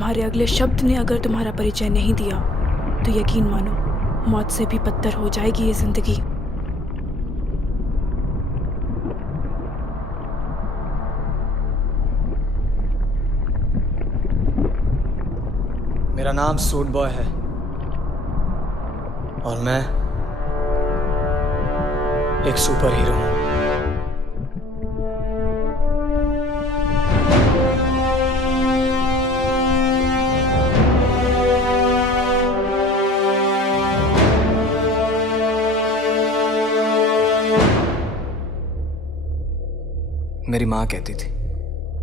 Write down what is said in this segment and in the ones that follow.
तुम्हारे अगले शब्द ने अगर तुम्हारा परिचय नहीं दिया तो यकीन मानो मौत से भी बदतर हो जाएगी ये जिंदगी। मेरा नाम सूट बॉय है और मैं एक सुपर हीरो हूं। मेरी माँ कहती थी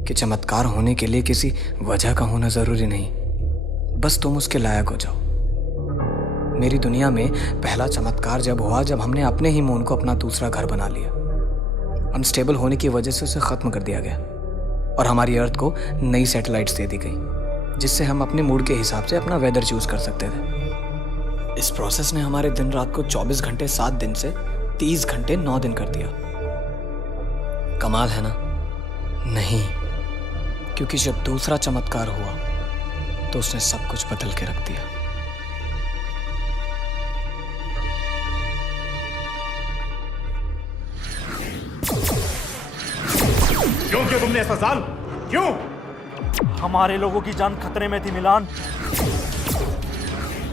कि चमत्कार होने के लिए किसी वजह का होना जरूरी नहीं, बस तुम उसके लायक हो जाओ। मेरी दुनिया में पहला चमत्कार जब हुआ जब हमने अपने ही मून को अपना दूसरा घर बना लिया। अनस्टेबल होने की वजह से उसे खत्म कर दिया गया और हमारी अर्थ को नई सैटेलाइट्स दे दी गई जिससे हम अपने मूड के हिसाब से अपना वेदर चूज कर सकते थे। इस प्रोसेस ने हमारे दिन रात को 24 घंटे 7 दिन से 30 घंटे 9 दिन कर दिया। कमाल है ना? नहीं, क्योंकि जब दूसरा चमत्कार हुआ तो उसने सब कुछ बदल के रख दिया। क्यों किया तुमने ऐसा जाल? क्यों? हमारे लोगों की जान खतरे में थी मिलान।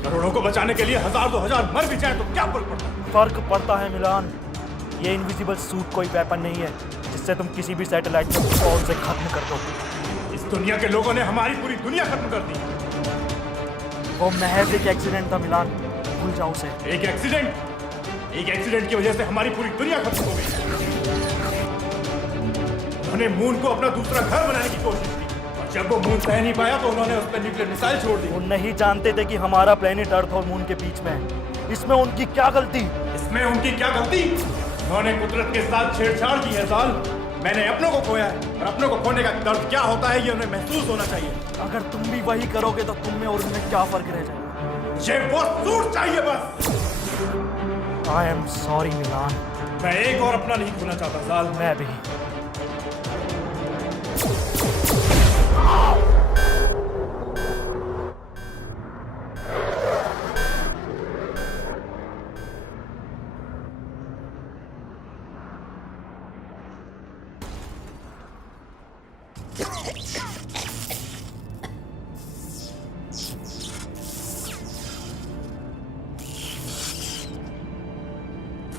करोड़ों को बचाने के लिए 1000 2000 मर भी जाए तो क्या फर्क पड़ता है? फर्क पड़ता है मिलान। ये इनविजिबल सूट कोई वेपन नहीं है जिससे तुम किसी भी सैटेलाइट को फौरन से खत्म कर दो। इस दुनिया के लोगों ने हमारी पूरी दुनिया खत्म कर दी। वो महज एक एक्सीडेंट था मिलान, भूल जाओ उसे। एक एक्सीडेंट की वजह से हमारी पूरी दुनिया खत्म हो गई। उन्होंने मून को अपना दूसरा घर बनाने की कोशिश की और जब वो मून सह नहीं पाया तो उन्होंने उस पर न्यूक्लियर मिसाइल छोड़ दी। वो नहीं जानते थे कि हमारा प्लेनेट अर्थ और मून के बीच में है। इसमें उनकी क्या गलती? उन्होंने कुदरत के साथ छेड़छाड़ की है साल। मैंने अपनों को खोया है और अपनों को खोने का दर्द क्या होता है ये उन्हें महसूस होना चाहिए। अगर तुम भी वही करोगे तो तुम में और उनमें क्या फर्क रह जाएगा? मुझे वो सूट चाहिए बस। आई एम सॉरी मिलान। मैं एक और अपना नहीं खोना चाहता साल। मैं भी।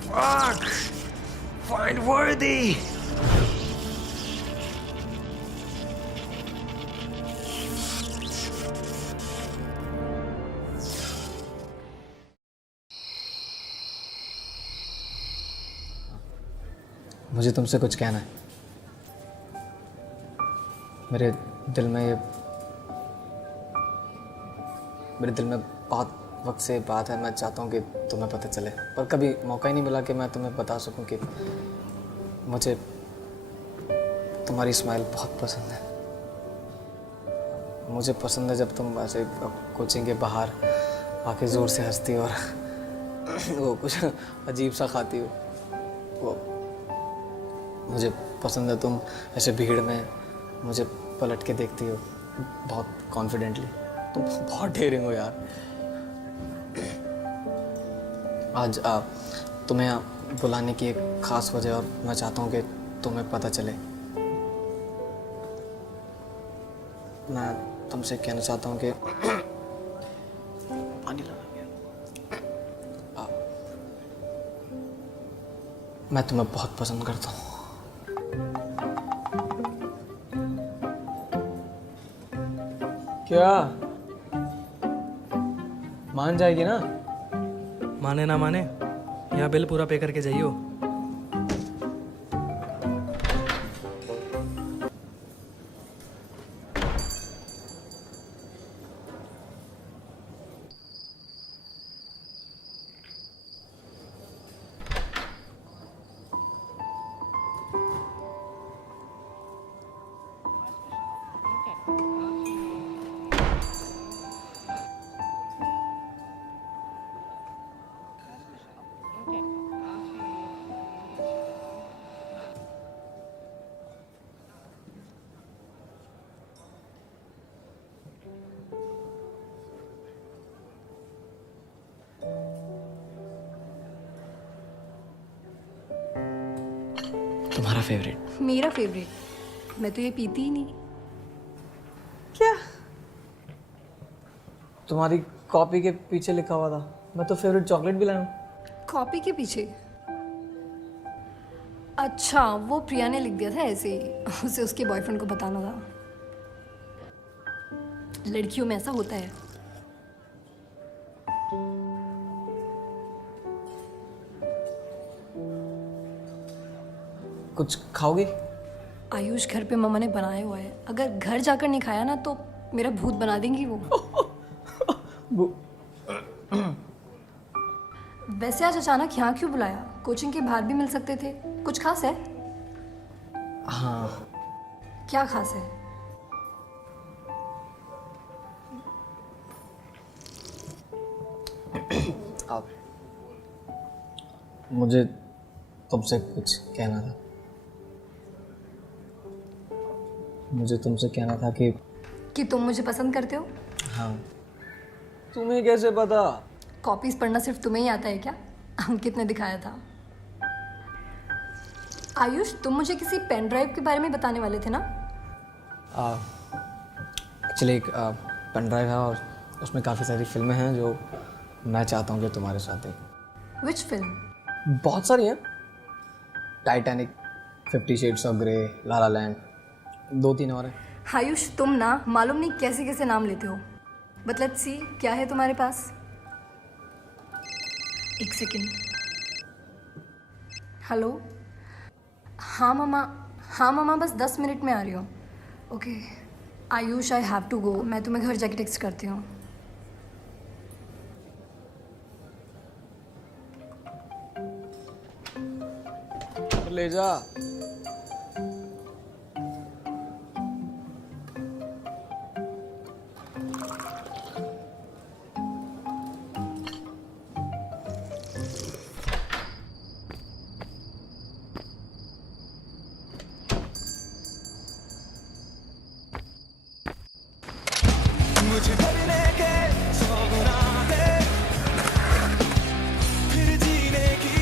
Fuck! Find worthy! मुझे तुमसे कुछ कहना है। मेरे दिल में बहुत वक्त से बात है। मैं चाहता हूँ कि तुम्हें पता चले, पर कभी मौका ही नहीं मिला कि मैं तुम्हें बता सकूं कि मुझे तुम्हारी स्माइल बहुत पसंद है। मुझे पसंद है जब तुम ऐसे कोचिंग के बाहर आके ज़ोर से हंसती और वो कुछ अजीब सा खाती हो। वो मुझे पसंद है तुम ऐसे भीड़ में मुझे पलट के देखती हो बहुत कॉन्फिडेंटली। तुम बहुत डेयरिंग हो यार। आज तुम्हें बुलाने की एक ख़ास वजह और मैं चाहता हूँ कि तुम्हें पता चले। मैं तुमसे कहना चाहता हूँ कि पानी लगा गया। मैं तुम्हें बहुत पसंद करता हूँ। क्या मान जाएगी ना? माने ना माने, यहाँ बिल पूरा पे करके जाइयो। तुम्हारा फेवरेट। मेरा फेवरेट? मैं तो ये पीती ही नहीं। क्या? तुम्हारी कॉपी के पीछे लिखा हुआ था, मैं तो फेवरेट चॉकलेट भी लाया हूँ। कॉपी के पीछे? अच्छा, वो प्रिया ने लिख दिया था ऐसे ही, उसे उसके बॉयफ्रेंड को बताना था। लड़कियों में ऐसा होता है। कुछ खाओगी? आयुष, घर पे मम्मा ने बनाया हुआ है, अगर घर जाकर नहीं खाया ना तो मेरा भूत बना देंगी वो। वैसे आज अचानक यहाँ क्यों बुलाया? कोचिंग के बाहर भी मिल सकते थे। कुछ खास है? हाँ। क्या खास है? आप, मुझे तुमसे कुछ कहना था। मुझे तुमसे कहना था कि तुम मुझे पसंद करते हो? हाँ। तुम्हें कैसे पता? कॉपीज पढ़ना सिर्फ तुम्हें ही आता है क्या? अंकित ने दिखाया था। आयुष, तुम मुझे किसी पेन ड्राइव के बारे में बताने वाले थे ना? एक्चुअली एक पेन ड्राइव है और उसमें काफ़ी सारी फिल्में हैं जो मैं चाहता हूँ कि तुम्हारे साथ देखूं। Which film? बहुत सारी हैं। Titanic, 50 shades of grey, la la land, 2-3 और हैं। आयुष, तुम ना मालूम नहीं कैसे कैसे नाम लेते हो। बट लेट्स सी, क्या है तुम्हारे पास? एक सेकेंड। हेलो। हाँ मामा, बस 10 मिनट में आ रही हूँ। Okay Ayush, I have to go. मैं तुम्हें घर जाके टेक्स्ट करती हूँ। ले जा। मुझे भरने के 100 गुनाह है, फिर जीने की।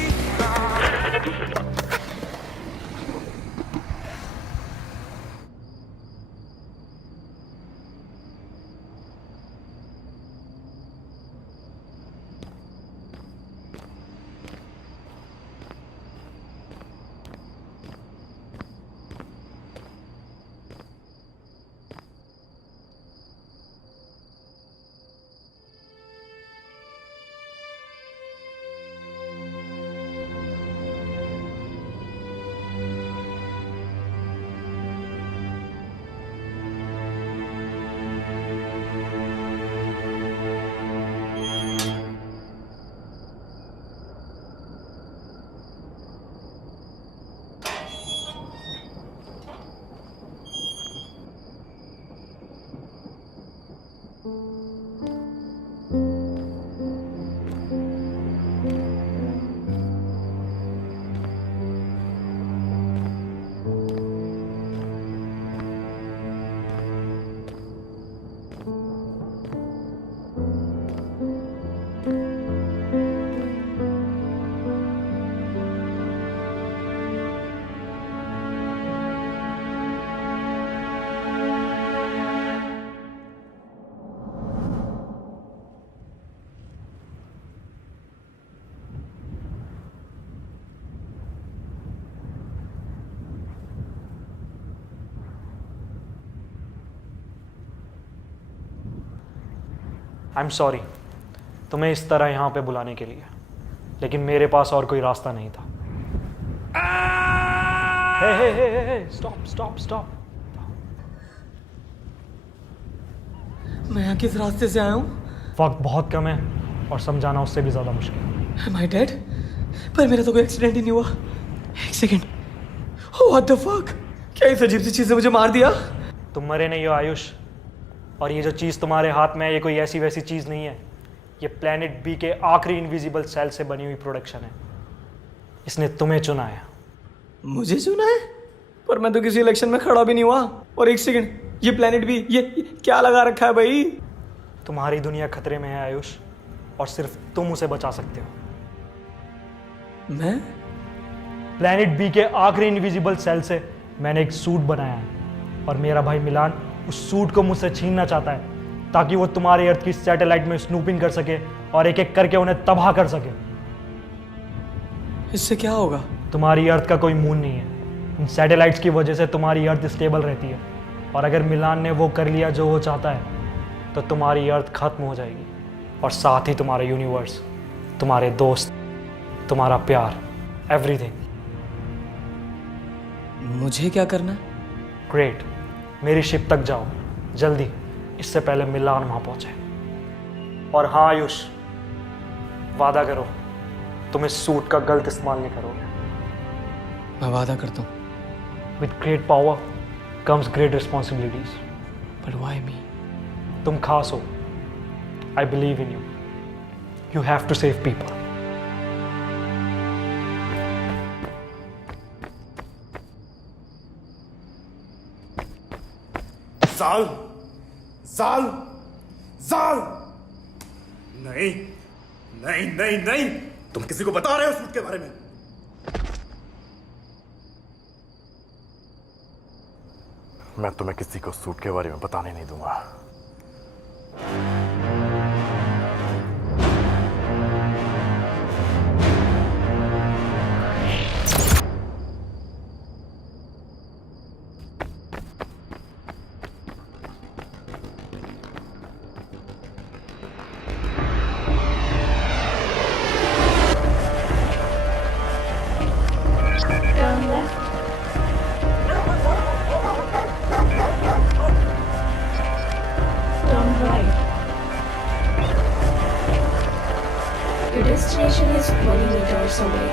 आई एम सॉरी तुम्हें इस तरह यहाँ पे बुलाने के लिए, लेकिन मेरे पास और कोई रास्ता नहीं था। हे स्टॉप स्टॉप स्टॉप। मैं यहाँ किस रास्ते से आया हूँ? वक्त बहुत कम है और समझाना उससे भी ज़्यादा मुश्किल। Am I dead? पर मेरा तो कोई एक्सीडेंट ही नहीं हुआ। एक सेकेंड। What the fuck? क्या इस अजीब सी चीज़ ने मुझे मार दिया? तुम मरे नहीं हो आयुष, और ये जो चीज़ तुम्हारे हाथ में है ये कोई ऐसी वैसी चीज़ नहीं है। ये प्लेनेट बी के आखिरी इनविजिबल सेल से बनी हुई प्रोडक्शन है। इसने तुम्हें चुना है। मुझे चुना है? पर मैं तो किसी इलेक्शन में खड़ा भी नहीं हुआ। और एक सेकेंड, ये प्लेनेट बी, ये क्या लगा रखा है भाई? तुम्हारी दुनिया खतरे में है आयुष, और सिर्फ तुम उसे बचा सकते हो। मैं? प्लैनेट बी के आखिरी इनविजिबल सेल से मैंने एक सूट बनाया है और मेरा भाई मिलान उस सूट को मुझसे छीनना चाहता है ताकि वो तुम्हारे अर्थ की सैटेलाइट में स्नूपिंग कर सके और एक एक करके उन्हें तबाह कर सके। इससे क्या होगा? तुम्हारी अर्थ का कोई मून नहीं है। इन सैटेलाइट्स की वजह से तुम्हारी अर्थ स्टेबल रहती है और अगर मिलान ने वो कर लिया जो वो चाहता है तो तुम्हारी अर्थ खत्म हो जाएगी और साथ ही तुम्हारा यूनिवर्स, तुम्हारे दोस्त, तुम्हारा प्यार, एवरीथिंग। मुझे क्या करना है? ग्रेट, मेरी शिप तक जाओ जल्दी, इससे पहले मिलान वहां पहुंचे। और हाँ आयुष, वादा करो तुम इस सूट का गलत इस्तेमाल नहीं करोगे। मैं वादा करता हूँ। With great power comes great responsibilities. But why me? तुम खास हो। I believe in you. You have to save people. जाल, जाल, जाल। नहीं, नहीं, नहीं, नहीं, तुम किसी को बता रहे हो सूट के बारे में? मैं तुम्हें किसी को सूट के बारे में बताने नहीं दूंगा। Turn right. Your destination is 20 meters away.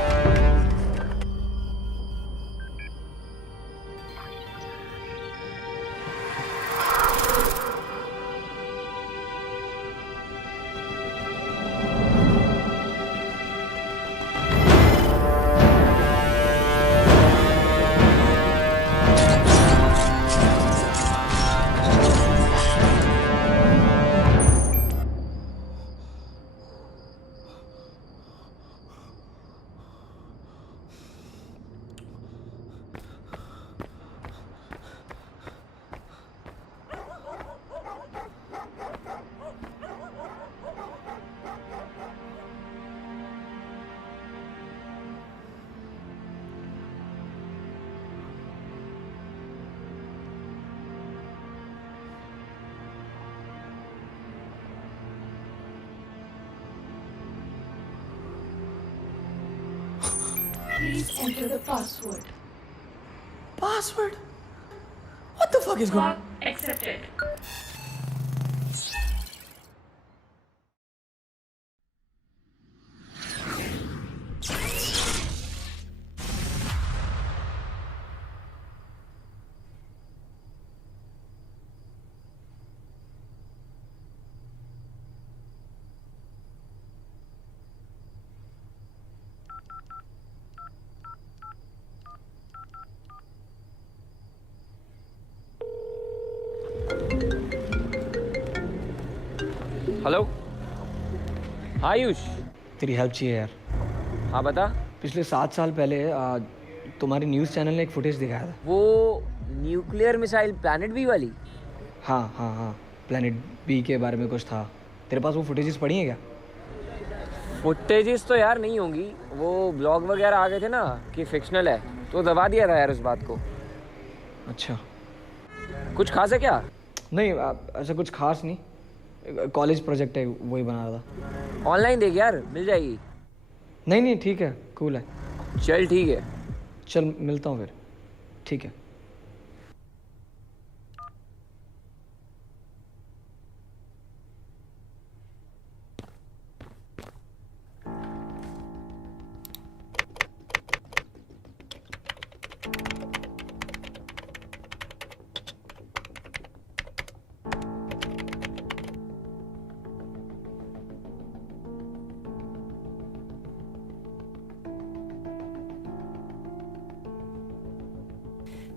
Please enter the password. Password? What the fuck is going on? Accepted. Hello Ayush. तेरी हेल्प चाहिए यार। हाँ बता। पिछले 7 साल पहले तुम्हारे न्यूज़ चैनल ने एक फुटेज दिखाया था। वो न्यूक्लियर मिसाइल प्लैनेट बी वाली? हाँ हाँ हाँ, प्लैनेट बी के बारे में कुछ था। तेरे पास वो फुटेजेस पड़ी हैं क्या? फुटेजेस तो यार नहीं होंगी, वो ब्लॉग वगैरह आ गए थे ना कि फिक्शनल है, तो दबा दिया था यार उस बात को। अच्छा, कुछ खास है क्या? नहीं ऐसा कुछ खास नहीं, कॉलेज प्रोजेक्ट है वही बना रहा था। ऑनलाइन देख यार, मिल जाएगी। नहीं नहीं ठीक है, कूल है। चल ठीक है। चल मिलता हूँ फिर। ठीक है।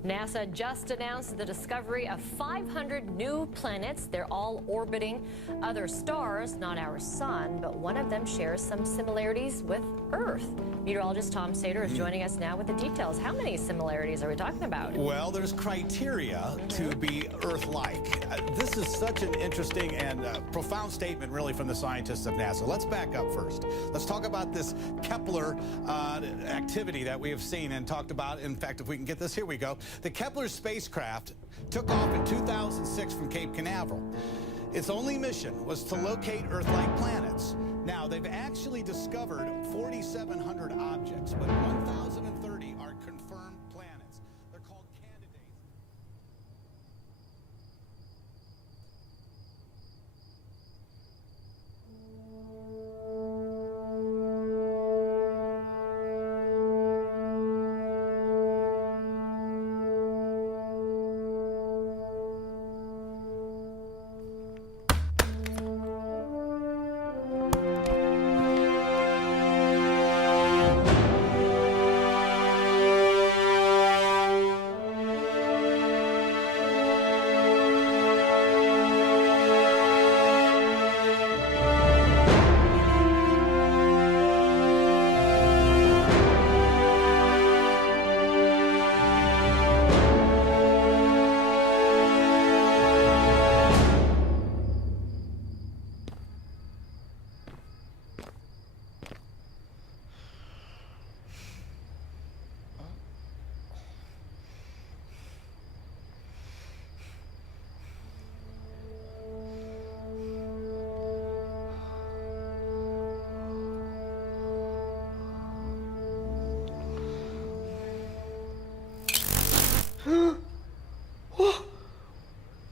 NASA just announced the discovery of 500 new planets. They're all orbiting other stars, not our sun, but one of them shares some similarities with Earth. Meteorologist Tom Sater is joining us now with the details. How many similarities are we talking about? Well, there's criteria to be Earth-like. This is such an interesting and profound statement, really, from the scientists of NASA. Let's back up first. Let's talk about this Kepler activity that we have seen and talked about. In fact, if we can get this, here we go. The Kepler spacecraft took off in 2006 from Cape Canaveral. Its only mission was to locate Earth-like planets. Now, they've actually discovered 4,700 objects, but 1,030 are confirmed planets. They're called candidates.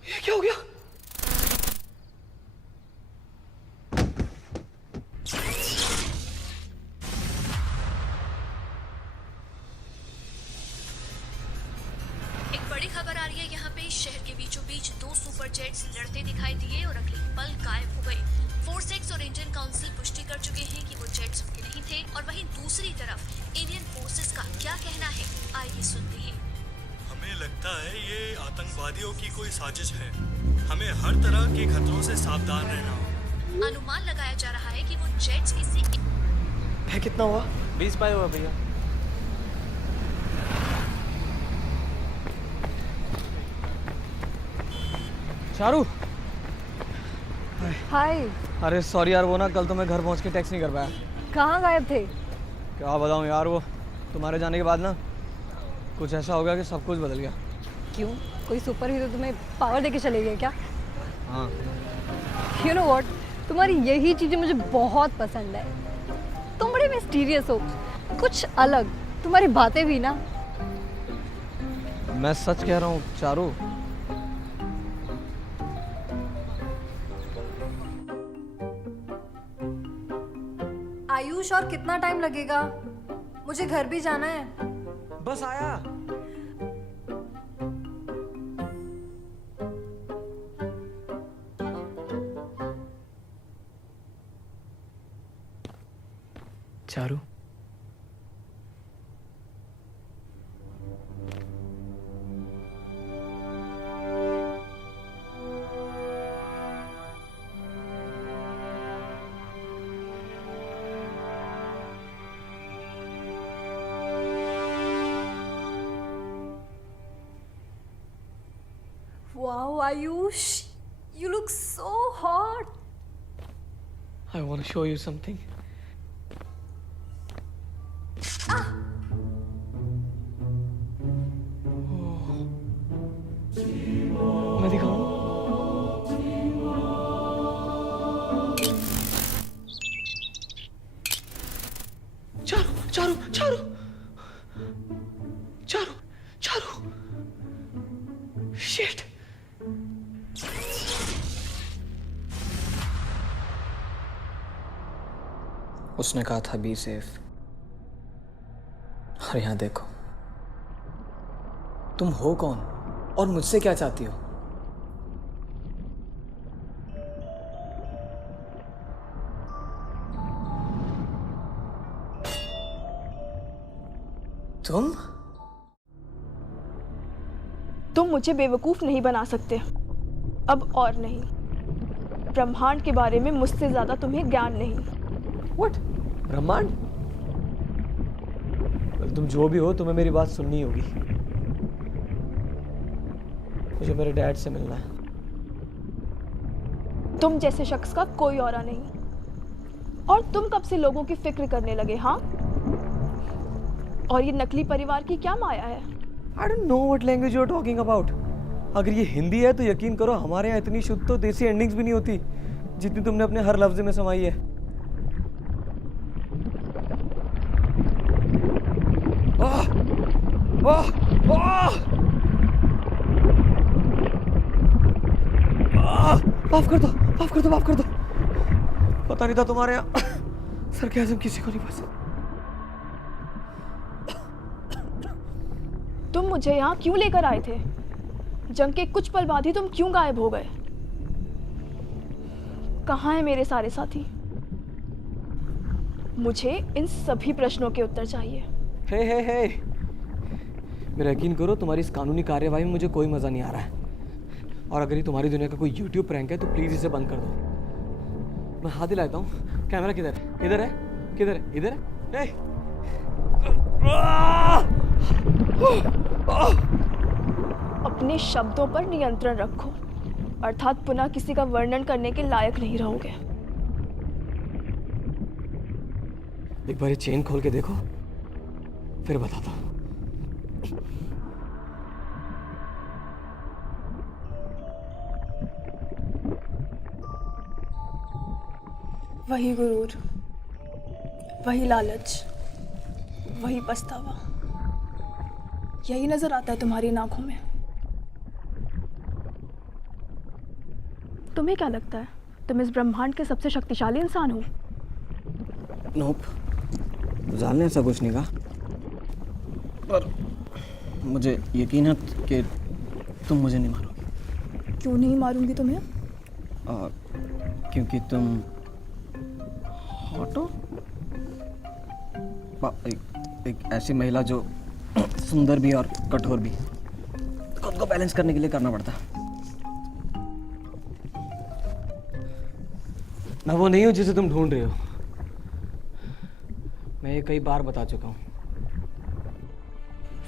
ये क्या हो गया? एक बड़ी खबर आ रही है यहाँ पे। शहर के बीचों बीच दो सुपर जेट्स लड़ते दिखाई दिए और अगले पल गायब हो गए। फोर्स और इंडियन काउंसिल पुष्टि कर चुके हैं कि वो जेट्स उनके नहीं थे। और वहीं दूसरी तरफ इंडियन फोर्सेस का क्या कहना है, आइए सुनते हैं। हमें लगता है ये आतंकवादियों की कोई साजिश है। हमें हर तरह के खतरों से सावधान रहना होगा। अनुमान लगाया जा रहा है कि वो जेट्स किसी है कितना हुआ? 20 पाए हुआ भैया। चारू, हाय। अरे सॉरी यार, वो ना कल तो मैं घर पहुंच के टैक्स नहीं कर पाया। कहाँ गायब थे? क्या बताऊं यार, वो तुम्हारे जाने के बाद ना कुछ ऐसा हो गया कि सब कुछ बदल गया। क्यों? कोई सुपर हीरो तुम्हें पावर देके चले गए क्या? हाँ। यू नो व्हाट, तुम्हारी यही चीज़ें मुझे बहुत पसंद है। तुम बड़े मिस्टीरियस हो, कुछ अलग। तुम्हारी बातें भी ना। मैं सच कह रहा हूँ चारू। आयुष, और कितना टाइम लगेगा? मुझे घर भी जाना है। बस आया। Charu, Wow, Ayush, you look so hot. I want to show you something. मैं दिखाऊं? चारू, चारू, चारू, चारू, चारू, शिट। उसने कहा था बी सेफ। और यहाँ देखो, तुम हो कौन और मुझसे क्या चाहती हो? तुम तुम मुझे बेवकूफ़ नहीं बना सकते, अब और नहीं। ब्रह्मांड के बारे में मुझसे ज़्यादा तुम्हें ज्ञान नहीं। व्हाट? ब्रह्मांड? तुम जो भी हो, तुम्हें मेरी बात सुननी होगी। मुझे मेरे डैड से मिलना है। तुम जैसे शख्स का कोई औरा नहीं। और तुम कब से लोगों की फिक्र करने लगे? हाँ, और ये नकली परिवार की क्या माया है? I don't know what language you are talking about. अगर ये हिंदी है तो यकीन करो हमारे यहाँ इतनी शुद्ध तो देसी एंडिंग्स भी नहीं होती जितनी तुमने अपने हर लफ्ज में समाई है। माफ कर दो, माफ कर दो, माफ कर दो। पता नहीं था तुम्हारे यहाँ सरकाज़म किसी को नहीं पसंद। तुम मुझे यहाँ क्यों लेकर आए थे? जंग के कुछ पल बाद ही तुम क्यों गायब हो गए? कहाँ हैं मेरे सारे साथी? मुझे इन सभी प्रश्नों के उत्तर चाहिए। हे मेरा यकीन करो तुम्हारी इस कानूनी कार्यवाही में मुझे कोई मज़ा नहीं आ रहा है। और अगर ये तुम्हारी दुनिया का कोई YouTube प्रैंक है तो प्लीज़ इसे बंद कर दो। मैं हाथ दिलाता हूँ। कैमरा किधर है? इधर है? किधर है? इधर है? अपने शब्दों पर नियंत्रण रखो, अर्थात पुनः किसी का वर्णन करने के लायक नहीं रहोगे। एक बार ये चेन खोल के देखो, फिर बताता हूँ। वही गुरूर, वही लालच, वही पछतावा, यही नजर आता है तुम्हारी आंखों में। तुम्हें क्या लगता है तुम इस ब्रह्मांड के सबसे शक्तिशाली इंसान हो? नोप, जाल ने ऐसा कुछ नहीं कहा, पर मुझे यकीन है कि तुम मुझे नहीं मारोगी। क्यों नहीं मारूंगी तुम्हें? क्योंकि तुम हॉट हो। एक ऐसी महिला जो सुंदर भी और कठोर भी, खुद को बैलेंस करने के लिए करना पड़ता है। मैं वो नहीं हूं जिसे तुम ढूंढ रहे हो। मैं ये कई बार बता चुका हूं।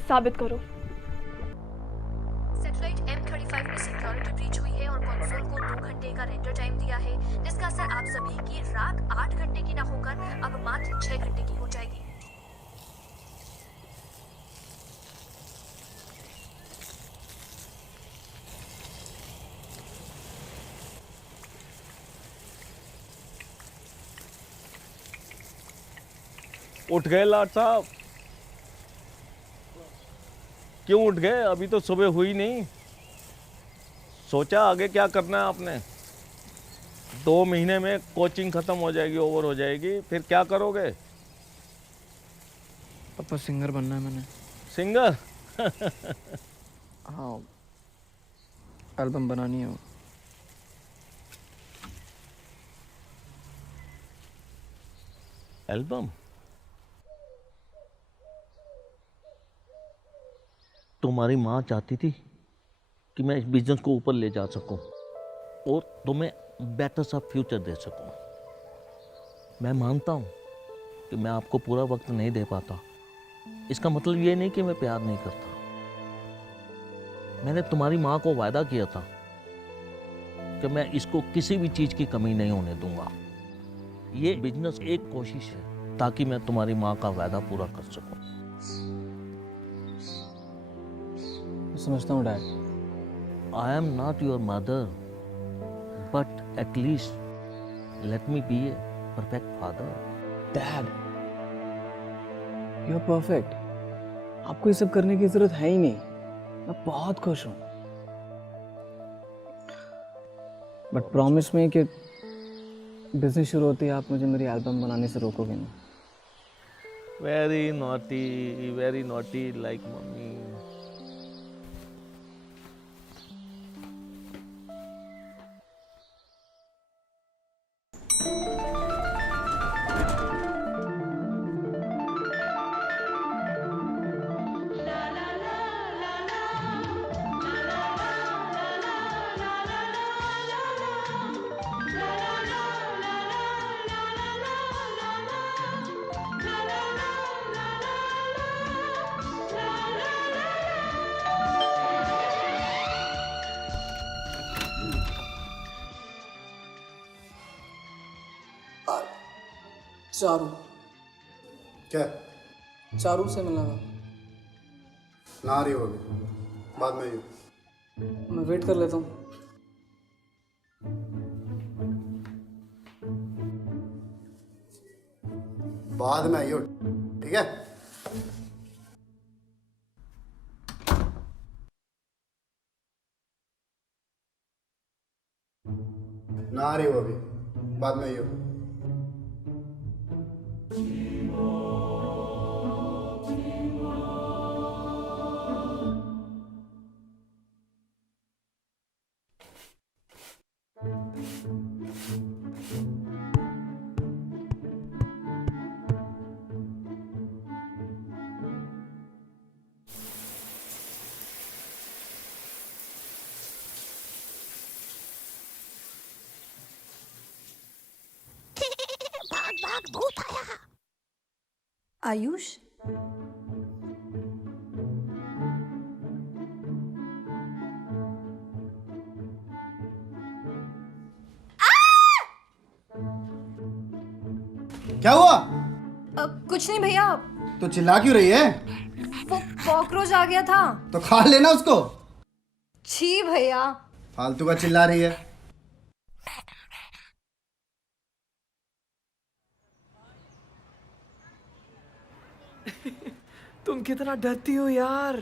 साबित करो। सैटेलाइट M35 में सिक्योरिटी ब्रीच हुई है और कंसोल को 2 घंटे का रेंडर टाइम दिया है, जिसका असर आप सभी की रात 8 घंटे की ना होकर अब मात्र 6 घंटे की हो जाएगी। उठ गए लाट साहब? क्यों उठ गए? अभी तो सुबह हुई नहीं। सोचा आगे क्या करना है आपने? 2 महीने में कोचिंग खत्म हो जाएगी, ओवर हो जाएगी, फिर क्या करोगे? पापा सिंगर बनना है मैंने। सिंगर? हाँ, एल्बम बनानी है। एल्बम? तुम्हारी माँ चाहती थी कि मैं इस बिजनेस को ऊपर ले जा सकूं और तुम्हें बेटर सा फ्यूचर दे सकूं। मैं मानता हूं कि मैं आपको पूरा वक्त नहीं दे पाता। इसका मतलब ये नहीं कि मैं प्यार नहीं करता। मैंने तुम्हारी माँ को वायदा किया था कि मैं इसको किसी भी चीज़ की कमी नहीं होने दूंगा। ये बिजनेस एक कोशिश है ताकि मैं तुम्हारी माँ का वायदा पूरा कर सकूं। समझता हूँ dad. I am not your mother, but at least let me be a perfect father. Dad, you are perfect. आपको ये सब करने की जरूरत है ही नहीं। मैं बहुत खुश हूँ। बट प्रॉमिस में कि बिजनेस शुरू होती है आप मुझे मेरी एल्बम बनाने से रोकोगे नहीं। Very naughty like mummy. Charu. क्या? चारू से मिलना था। ना रही हो अभी, बाद में आइयो। मैं वेट कर लेता हूँ। बाद में आइयो, ठीक है? ना रही हो अभी, बाद में आइयो। भाग भूत आया। आयुष, क्या हुआ? कुछ नहीं भैया, तो चिल्ला क्यों रही है? वो कॉकरोच आ गया था। तो खा लेना उसको। छी भैया। फालतू का चिल्ला रही है। तुम कितना डरती हो यार।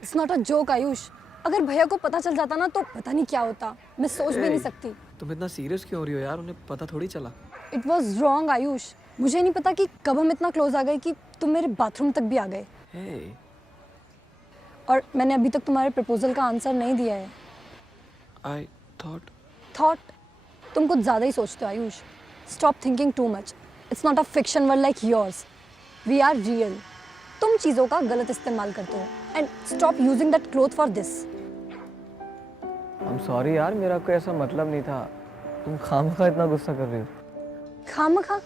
It's not a joke Ayush, अगर भैया को पता चल जाता ना तो पता नहीं क्या होता। मैं सोच भी नहीं सकती। तुम इतना सीरियस क्यों हो रही हो यार? उन्हें पता थोड़ी चला। It was wrong Ayush. मुझे नहीं पता कि कब हम इतना क्लोज आ गए कि तुम मेरे बाथरूम तक भी आ गए। hey. और मैंने अभी तक तुम्हारे प्रपोजल का आंसर नहीं दिया है। I thought तुम कुछ ज़्यादा ही सोचते हो Ayush. Stop thinking too much. It's not a fiction world like yours. We are real. तुम चीज़ों का गलत इस्तेमाल करते हो and stop using that cloth for this. I'm sorry यार, मेरा कोई ऐसा मतलब नहीं था। तुम खामखा इतना गुस्सा कर रही हो। खामखा?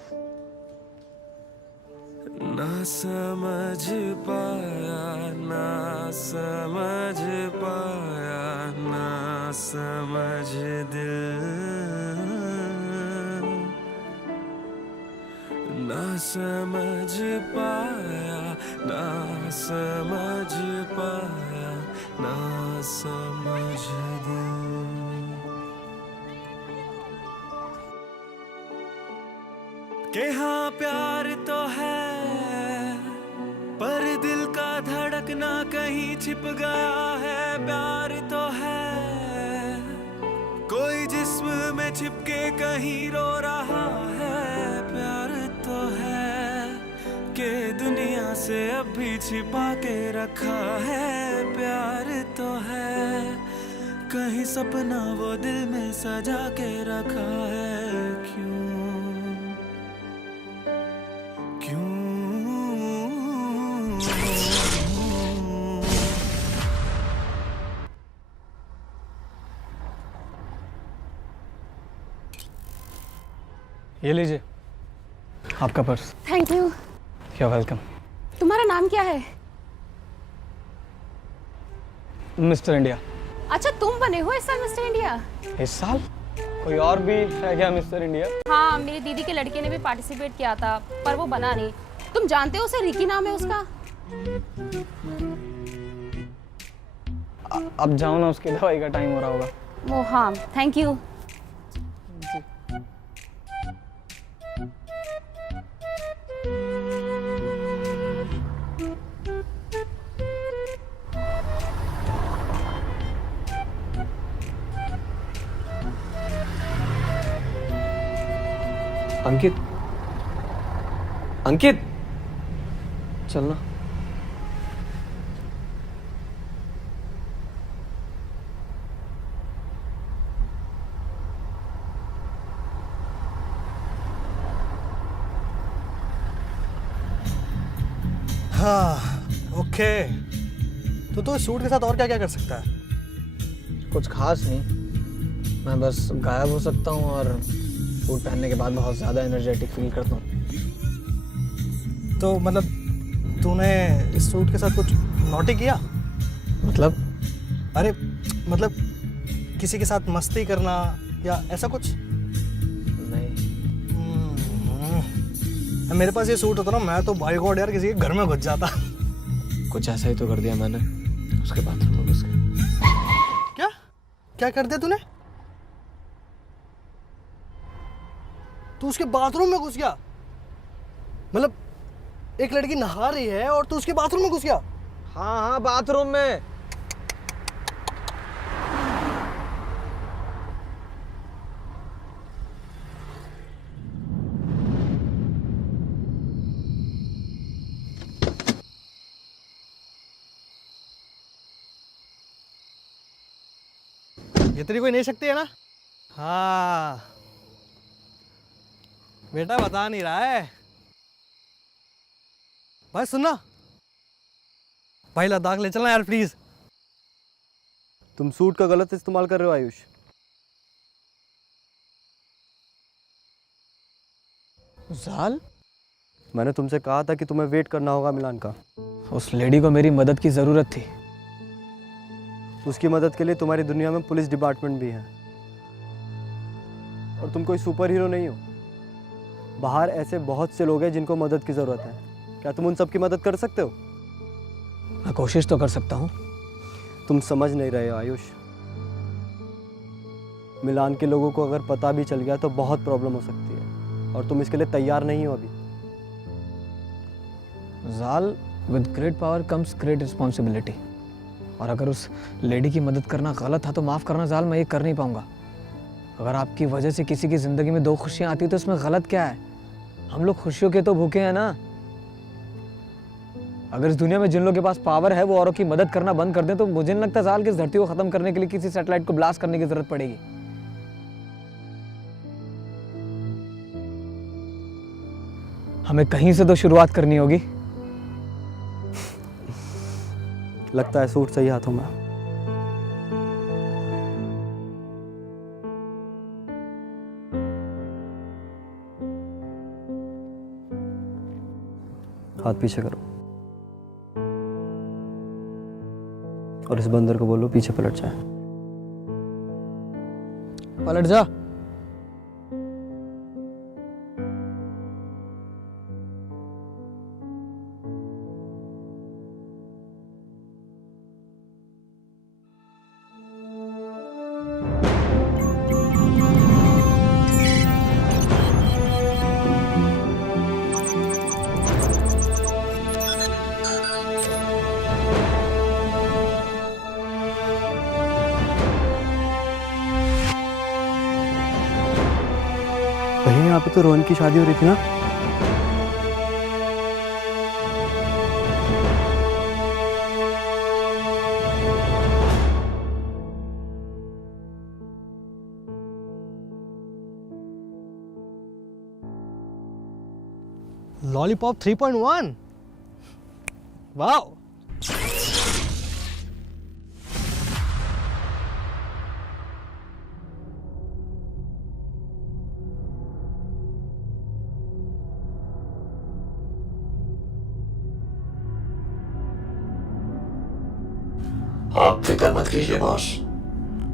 ना समझ पाया, ना समझ पाया, ना समझ दिल, ना समझ पाया, ना समझ पाया, ना समझ दिल। के हाँ प्यार तो है, पर दिल का धड़कना कहीं छिप गया है। प्यार तो है, कोई जिस्म में छिपके कहीं रो रहा है। प्यार तो है, के दुनिया से अब भी छिपा के रखा है। प्यार तो है, कहीं सपना वो दिल में सजा के रखा है। क्यों ये लीजिए आपका purse. Thank you. You are welcome. तुम्हारा नाम क्या है? Mister India. अच्छा, तुम बने हो इस साल मिस्टर इंडिया? इस साल? कोई और भी है क्या मिस्टर इंडिया? हाँ, मेरी दीदी के लड़के ने भी पार्टिसिपेट किया था पर वो बना नहीं। तुम जानते हो उसे? रिकी नाम है उसका। अब जाओ ना, उसकी दवाई का टाइम हो रहा होगा। वो हाँ, थैंक यू। अंकित, अंकित, चलना। हाँ, ओके। तो सूट के साथ और क्या क्या कर सकता है? कुछ खास नहीं, मैं बस गायब हो सकता हूँ और सूट पहनने के बाद बहुत ज़्यादा एनर्जेटिक फील करता हूँ। तो मतलब तूने इस सूट के साथ कुछ नॉटी किया? मतलब? अरे मतलब किसी के साथ मस्ती करना या ऐसा कुछ? नहीं। मेरे पास ये सूट होता ना, मैं तो भाई गॉड यार किसी के घर में घुस जाता। कुछ ऐसा ही तो कर दिया मैंने, उसके बाथरूम में घुस के। क्या क्या कर दिया तूने? तू उसके बाथरूम में घुस गया? मतलब एक लड़की नहा रही है और तू उसके बाथरूम में घुस गया? हाँ बाथरूम में। ये तेरी कोई नहीं सकती है ना? हाँ बेटा बता नहीं रहा है भाई। सुनना भाई, लद्दाख ले चलना यार प्लीज। तुम सूट का गलत इस्तेमाल कर रहे हो आयुष। जाल, मैंने तुमसे कहा था कि तुम्हें वेट करना होगा मिलान का। उस लेडी को मेरी मदद की जरूरत थी। उसकी मदद के लिए तुम्हारी दुनिया में पुलिस डिपार्टमेंट भी है और तुम कोई सुपर हीरो नहीं हो। बाहर ऐसे बहुत से लोग हैं जिनको मदद की ज़रूरत है। क्या तुम उन सब की मदद कर सकते हो? मैं कोशिश तो कर सकता हूँ। तुम समझ नहीं रहे हो आयुष। मिलान के लोगों को अगर पता भी चल गया तो बहुत प्रॉब्लम हो सकती है और तुम इसके लिए तैयार नहीं हो अभी। जाल, with great power comes great responsibility. और अगर उस लेडी की मदद करना गलत था तो माफ़ करना जाल, मैं ये कर नहीं पाऊंगा। अगर आपकी वजह से किसी की ज़िंदगी में 2 खुशियाँ आती तो इसमें गलत क्या है? हम लोग खुशियों के तो भूखे हैं ना। अगर इस दुनिया में जिन लोगों के पास पावर है वो औरों की मदद करना बंद कर दें तो मुझे नहीं लगता जाल कि इस धरती को ख़त्म करने के लिए किसी सैटेलाइट को ब्लास्ट करने की ज़रूरत पड़ेगी। हमें कहीं से तो शुरुआत करनी होगी। लगता है सूट सही हाथों में। हाथ पीछे करो और इस बंदर को बोलो पीछे पलट जाए। पलट जा। भैया यहाँ पे तो रोहन की शादी हो रही थी ना? लॉलीपॉप 3.1। वाओ। आप फिक्र मत कीजिए बॉस,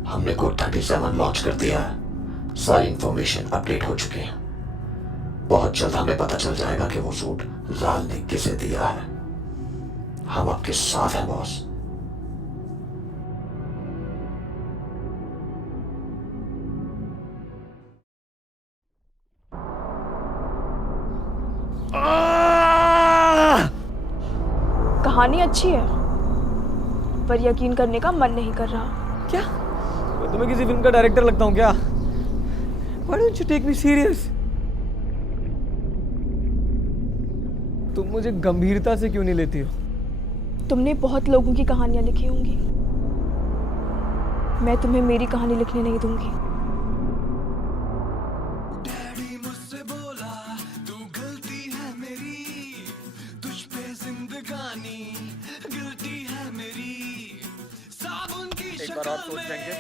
हमने कोड 37 लॉन्च कर दिया है। सारी इंफॉर्मेशन अपडेट हो चुकी है। बहुत जल्द हमें पता चल जाएगा कि वो सूट जाल ने किसे दिया है। हम आपके साथ हैं बॉस। कहानी अच्छी है पर यकीन करने का मन नहीं कर रहा। क्या मैं तुम्हें किसी फिल्म का डायरेक्टर लगता हूँ क्या? Why don't you take me serious? तुम मुझे गंभीरता से क्यों नहीं लेती हो? तुमने बहुत लोगों की कहानियां लिखी होंगी, मैं तुम्हें मेरी कहानी लिखने नहीं दूंगी। एक बार आप सोच लेंगे।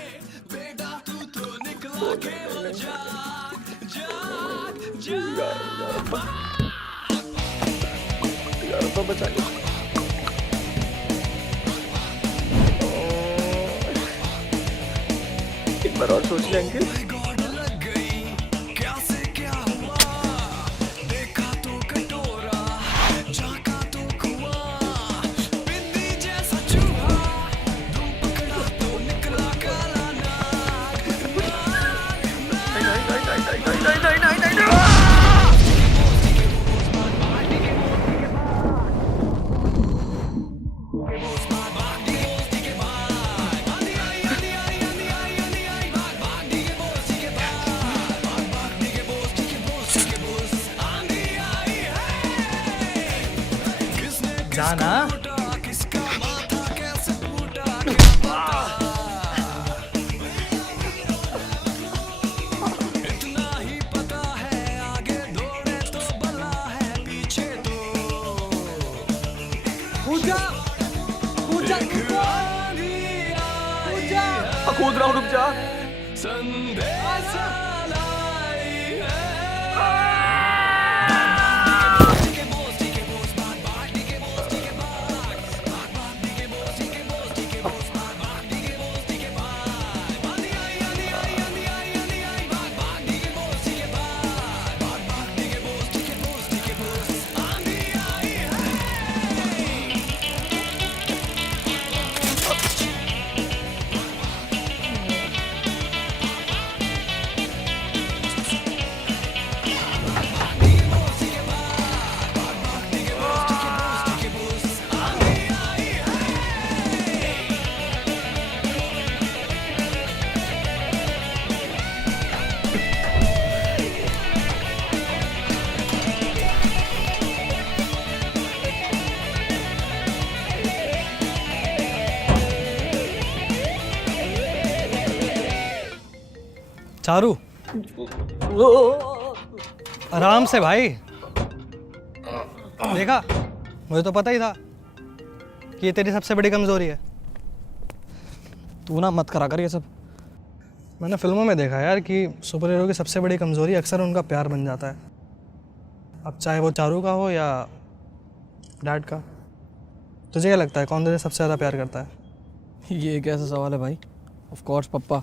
यार तो बचा लो। एक बार और सोच लेंगे। जाना। किसका माथा कैसे फूटा इतना ही पता है, आगे दौड़े तो बला है, पीछे तो पूजा पूजा कूद रहा हूँ, रुक जा। संदेश लाई चारू, आराम से भाई। देखा, मुझे तो पता ही था कि ये तेरी सबसे बड़ी कमजोरी है। तू ना मत करा कर ये सब। मैंने फिल्मों में देखा यार कि सुपर हीरो की सबसे बड़ी कमजोरी अक्सर उनका प्यार बन जाता है। अब चाहे वो चारू का हो या डैड का। तुझे क्या लगता है कौन तुझे सबसे ज़्यादा प्यार करता है? ये कैसा सवाल है भाई? ऑफ कोर्स पप्पा।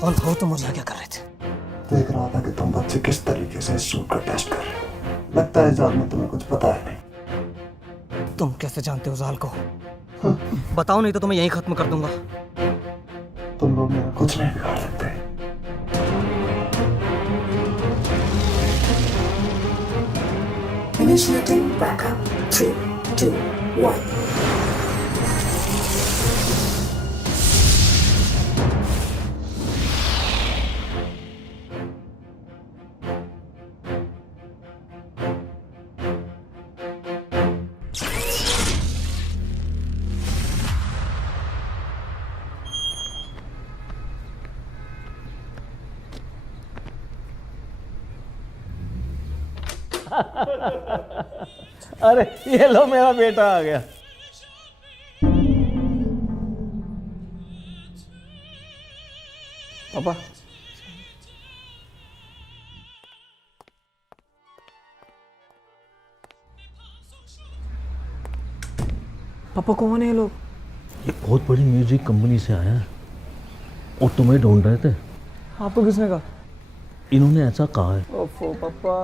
कौन था वो? तुम मुझे क्या कर रहे थे? देख रहा था कि तुम बच्चे किस तरीके से इस सूट का टेस्ट कर रहे हो। लगता है जाल में तुम्हें कुछ पता है नहीं। तुम कैसे जानते हो जाल को? बताओ, नहीं तो तुम्हें यहीं खत्म कर दूंगा। तुम लोग मेरा कुछ नहीं बिगाड़ सकते। Initiating backup. 3, 2, 1. अरे ये लो, मेरा बेटा आ गया। पापा, पापा कौन है ये लोग? ये बहुत बड़ी म्यूजिक कंपनी से आया है और तुम्हें ढूंढ रहे थे। आपको किसने कहा? इन्होंने ऐसा कहा है। ओफो पापा।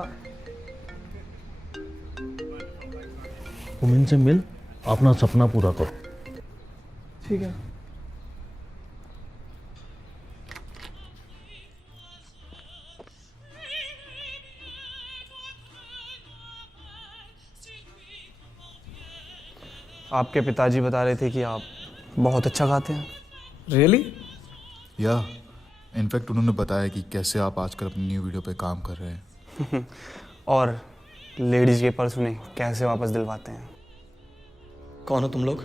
तुम इनसे मिल, अपना सपना पूरा करो। ठीक है। आपके पिताजी बता रहे थे कि आप बहुत अच्छा गाते हैं। रियली? या इनफैक्ट उन्होंने बताया कि कैसे आप आजकल अपनी न्यू वीडियो पे काम कर रहे हैं। और लेडीज के पर्स उन्हें कैसे वापस दिलवाते हैं। कौन हो तुम लोग?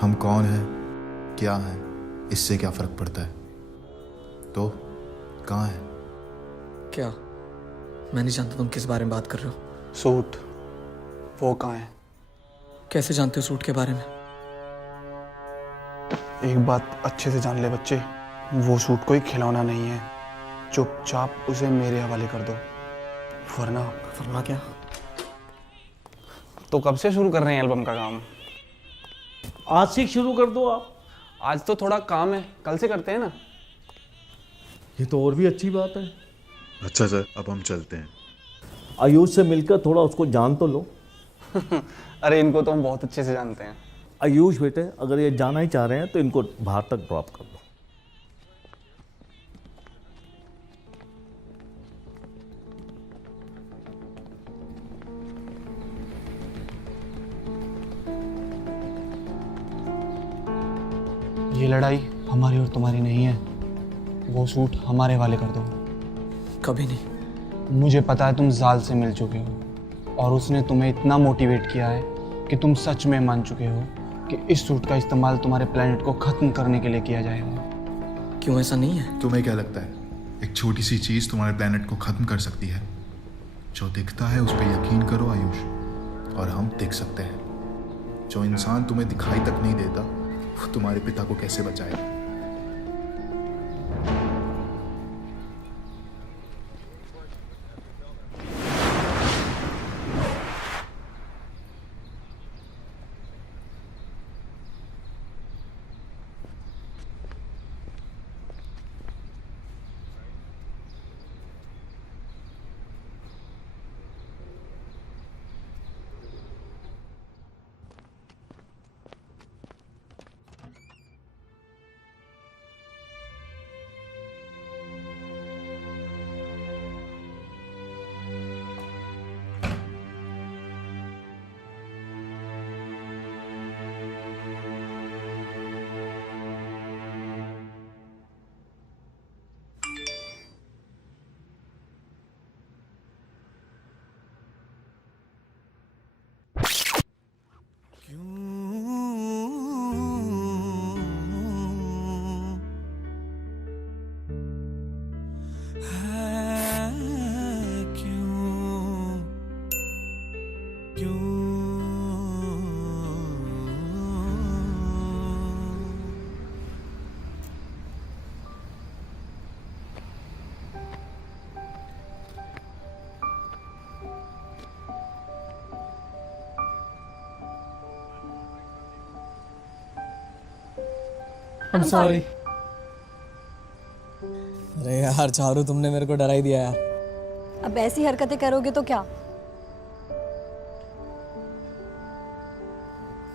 हम कौन हैं, क्या हैं, इससे क्या फर्क पड़ता है? तो कहाँ है? क्या? मैं नहीं जानता तुम किस बारे में बात कर रहे हो। सूट, वो कहाँ है? कैसे जानते हो सूट के बारे में? एक बात अच्छे से जान ले बच्चे, वो सूट कोई खिलौना नहीं है। चुपचाप उसे मेरे हवाले कर दो, वरना क्या? तो कब से शुरू कर रहे हैं एल्बम का काम? आज से शुरू कर दो आप। आज तो थोड़ा काम है, कल से करते हैं ना। ये तो और भी अच्छी बात है। अच्छा सर, अब हम चलते हैं। आयुष से मिलकर थोड़ा उसको जान तो लो। अरे इनको तो हम बहुत अच्छे से जानते हैं। आयुष बेटे, अगर ये जाना ही चाह रहे हैं तो इनको बाहर तक ड्रॉप कर दो। ये लड़ाई हमारी और तुम्हारी नहीं है। वो सूट हमारे वाले कर दो। कभी नहीं। मुझे पता है तुम जाल से मिल चुके हो और उसने तुम्हें इतना मोटिवेट किया है कि तुम सच में मान चुके हो कि इस सूट का इस्तेमाल तुम्हारे प्लेनेट को ख़त्म करने के लिए किया जाएगा। क्यों ऐसा नहीं है? तुम्हें क्या लगता है एक छोटी सी चीज़ तुम्हारे प्लेनेट को ख़त्म कर सकती है? जो दिखता है उस पर यकीन करो आयुष, और हम देख सकते हैं। जो इंसान तुम्हें दिखाई तक नहीं देता वो तुम्हारे पिता को कैसे बचाएगा? I'm sorry. अरे यार चारू, तुमने मेरे को डरा ही दिया यार। अब ऐसी हरकतें करोगे तो क्या?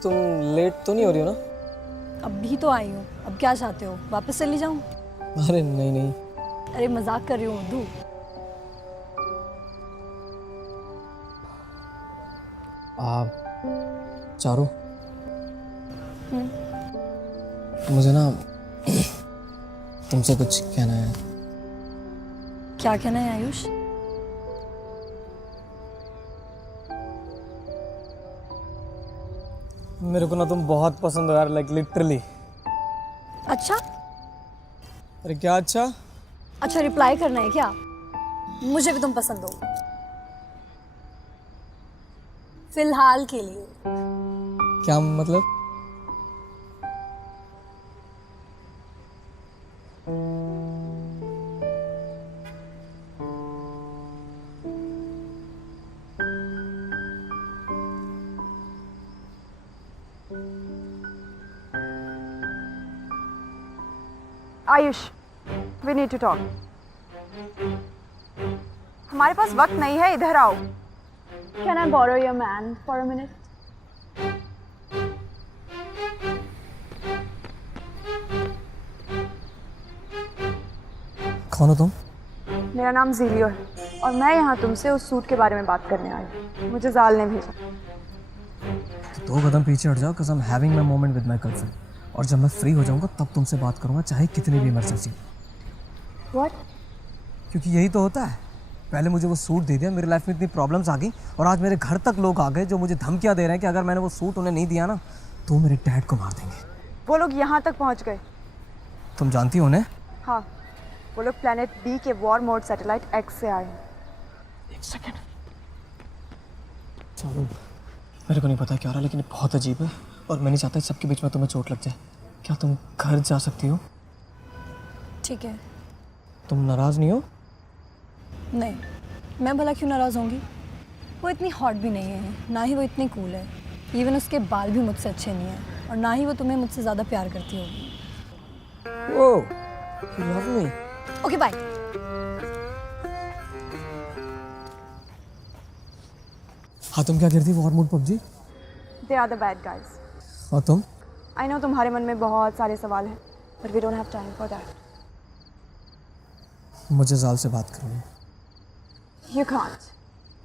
तुम लेट तो नहीं हो रही हो ना? अभी तो आई हूँ, अब क्या चाहते हो, वापस चली जाऊँ? अरे नहीं नहीं। अरे मजाक कर रही हूँ उर्दू। चारू, मुझे ना तुमसे कुछ कहना है। क्या कहना है आयुष? मेरे को ना तुम बहुत पसंद हो यार, लाइक लिटरली। अच्छा? अरे क्या अच्छा? अच्छा रिप्लाई करना है क्या? मुझे भी तुम पसंद हो, फिलहाल के लिए। क्या मतलब? Ayush, we need to talk. हमारे पास वक्त नहीं है, इधर आओ। Can I borrow your man for a minute? कौन हो तुम? मेरा नाम जीलियो है और मैं यहाँ तुमसे उस सूट के बारे में बात करने आई हूँ। मुझे जाल ने भेजा। तो 2 कदम पीछे हट जाओ, cause I'm having my moment with my girlfriend. और जब मैं फ्री हो जाऊंगा तब तुमसे बात करूंगा, चाहे कितनी भी इमरजेंसी। What? क्योंकि यही तो होता है। पहले मुझे वो सूट दे दिया, मेरी लाइफ में इतनी प्रॉब्लम्स आ गई, और आज मेरे घर तक लोग आ गए जो मुझे धमकियां दे रहे हैं कि अगर मैंने वो सूट उन्हें नहीं दिया ना तो मेरे डैड को मार देंगे। वो लोग यहाँ तक पहुँच गए। तुम जानती हो उन्हें? हाँ, वो लोग प्लेनेट बी के वॉर मोड सैटेलाइट एक्स से आए हैं। 1 सेकंड। चलो, मेरे को नहीं पता क्या हो रहा, लेकिन बहुत अजीब है और मैं नहीं चाहता सबके बीच में तुम्हें चोट लग जाए। क्या तुम घर जा सकती हो? ठीक है। तुम नाराज नहीं हो? नहीं, मैं भला क्यों नाराज़ होंगी? वो इतनी हॉट भी नहीं है, ना ही वो इतनी कूल है। इवन उसके बाल भी मुझसे अच्छे नहीं हैं, और ना ही वो तुम्हें मुझसे ज़्यादा प्यार करती होगी। Oh, you love me. Okay bye. हाँ, तुम क्या करती? War mode PUBG? They are the bad guys. और तुम? I know तुम्हारे मन में बहुत सारे सवाल हैं, but we don't have time for that. मुझे जाल से बात करनी है। You can't.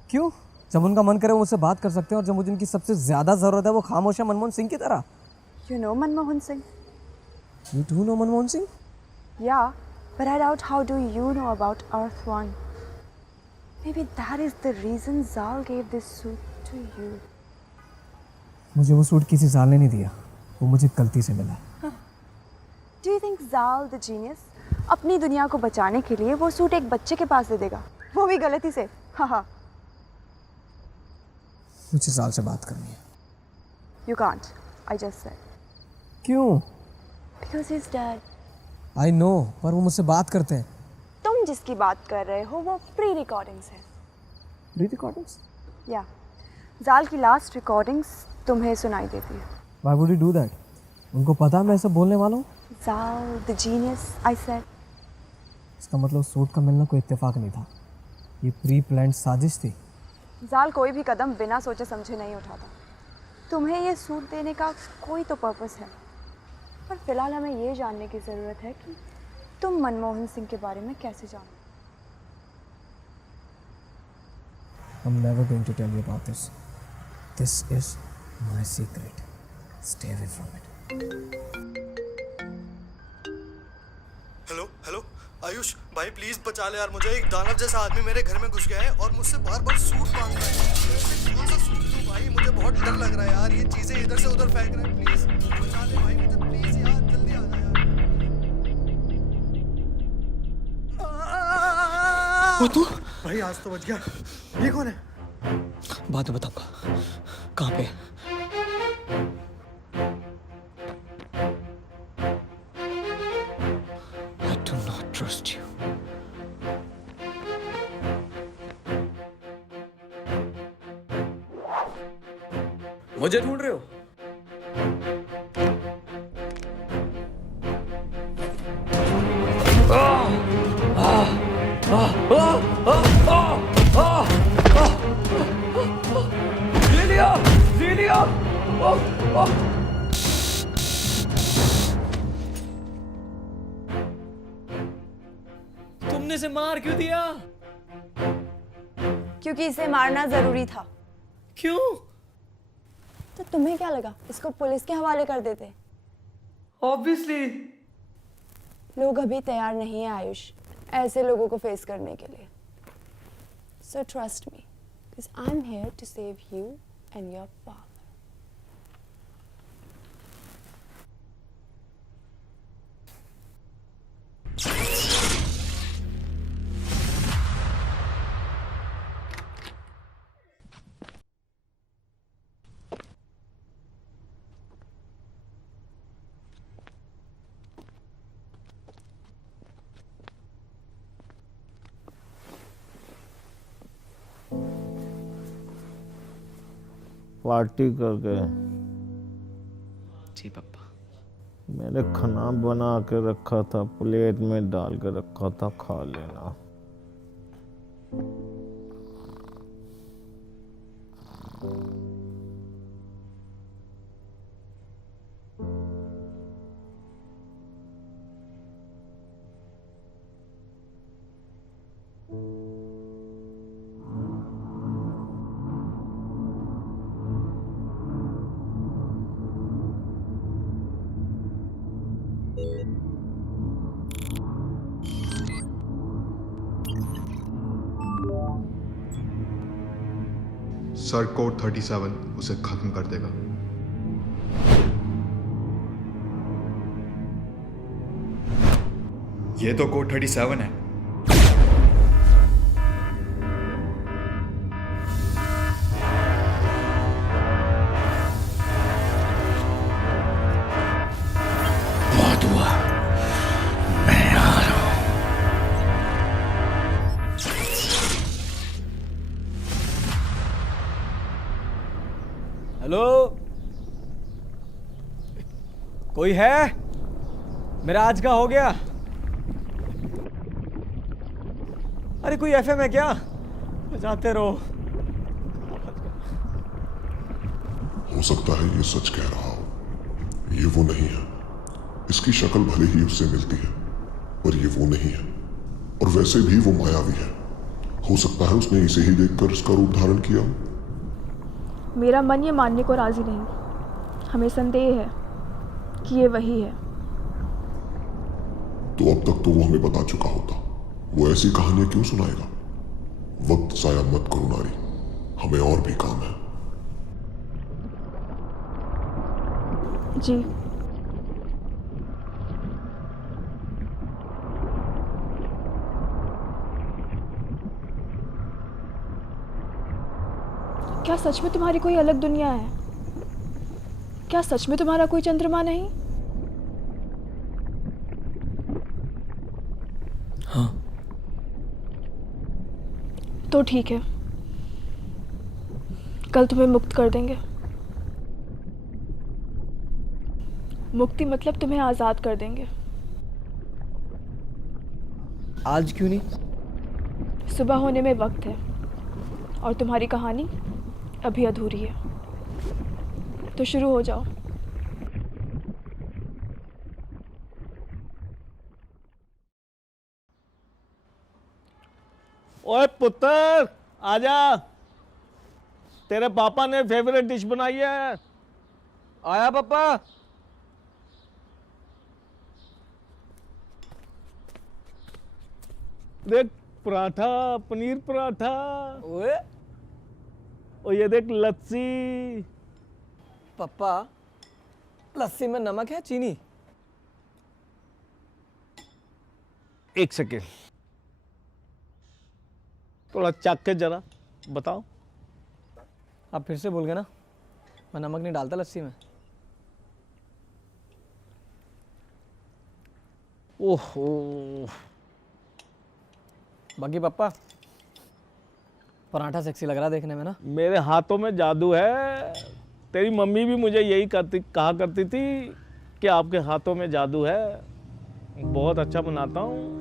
क्यों? जब उनका मन करे वो मुझसे बात कर सकते हैं, और जब मुझे उनकी सबसे ज़्यादा ज़रूरत है वो खामोश है, मनमोहन सिंह की तरह। You know Manmohan Singh? You do know Manmohan Singh? Yeah, but I doubt how do you know about Earth One? Maybe that is the reason Zal gave this suit to you. मुझे वो सूट किसी साल ने नहीं दिया, वो मुझे गलती से मिला। Do you think Zal the genius अपनी दुनिया को बचाने के लिए वो सूट एक बच्चे के पास दे देगा, वो भी गलती से? हाँ। मुझे साल से बात करनी है। You can't. I just said. क्यों? Because he's dead. I know, पर वो मुझसे बात करते हैं। तुम जिसकी बात कर रहे हो वो प्री रिकॉर्डिंग्स है। Pre recordings? या जाल की लास्ट रिकॉर्डिंग्स तुम्हें सुनाई देती है। Why would you do that? उनको पता है मैं ऐसा बोलने वाला हूँ? जाल the genius, I said. इसका मतलब सूट का मिलना कोई इत्तेफाक नहीं था, ये प्री प्लान्ड साजिश थी। जाल कोई भी कदम बिना सोचे समझे नहीं उठाता। तुम्हें ये सूट देने का कोई तो पर्पस है, पर फिलहाल हमें ये जानने की ज़रूरत है कि तुम मनमोहन सिंह के बारे में कैसे जानो। I'm never going to tell you about this. This is my secret. Stay away from it. Hello hello Ayush भाई प्लीज बचा ले यार मुझे। एक दानव जैसा आदमी मेरे घर में घुस गया है और मुझसे बार बार सूट मांग रहा है। कौन सा सूट दूं भाई, मुझे बहुत डर लग रहा है यार। ये चीजें इधर से उधर फेंक रहा है। प्लीज बचा ले भाई मुझे, प्लीज यार जल्दी आ जा यार। वो तू? भाई आज तो बच गया। ये कौन है? बाद में बताऊंगा। कहाँ पे? I do not trust you. मुझे ढूंढ रहे हो? तुमने इसे मार क्यों दिया? क्योंकि इसे मारना जरूरी था। क्यों? तो तुम्हें क्या लगा इसको पुलिस के हवाले कर देते? Obviously. लोग अभी तैयार नहीं है आयुष ऐसे लोगों को फेस करने के लिए। So trust me, because I'm here to save you and your father. Party करके जी पापा। मैंने खाना बना के रखा था, प्लेट में डाल के रखा था, खा लेना। सर कोड 37 उसे खत्म कर देगा। ये तो कोड 37 है। बहुत हुआ, मैं आ रहा हूं। हेलो, कोई है? मेरा आज का हो गया। अरे कोई एफएम है क्या? बजाते रहो। हो सकता है ये सच कह रहा हो, ये वो नहीं है। इसकी शक्ल भले ही उससे मिलती है, पर ये वो नहीं है। और वैसे भी वो मायावी है। हो सकता है उसने इसे ही देखकर इसका रूप धारण किया हो। मेरा मन ये मानने को राजी नहीं। हमें संदेह है कि ये वही है। तो अब तक तो वो हमें बता चुका होता। वो ऐसी कहानियां क्यों सुनाएगा? वक्त जाया मत करो नारी, हमें और भी काम है। जी क्या सच में तुम्हारी कोई अलग दुनिया है? क्या सच में तुम्हारा कोई चंद्रमा नहीं? हाँ। तो ठीक है, कल तुम्हें मुक्त कर देंगे। मुक्ति मतलब तुम्हें आज़ाद कर देंगे। आज क्यों नहीं? सुबह होने में वक्त है और तुम्हारी कहानी अभी अधूरी है, तो शुरू हो जाओ। ओए पुत्र, आजा, तेरे पापा ने फेवरेट डिश बनाई है। आया पापा। देख पराठा, पनीर पराठा। ओए और ये देख लस्सी। पापा, लस्सी में नमक है चीनी? एक सेकेंड, थोड़ा चख के जरा बताओ। आप फिर से बोल गए ना, मैं नमक नहीं डालता लस्सी में। ओहो। बाकी पापा, पराठा सेक्सी लग रहा है देखने में ना। मेरे हाथों में जादू है। तेरी मम्मी भी मुझे यही कहा करती थी कि आपके हाथों में जादू है। बहुत अच्छा बनाता हूँ।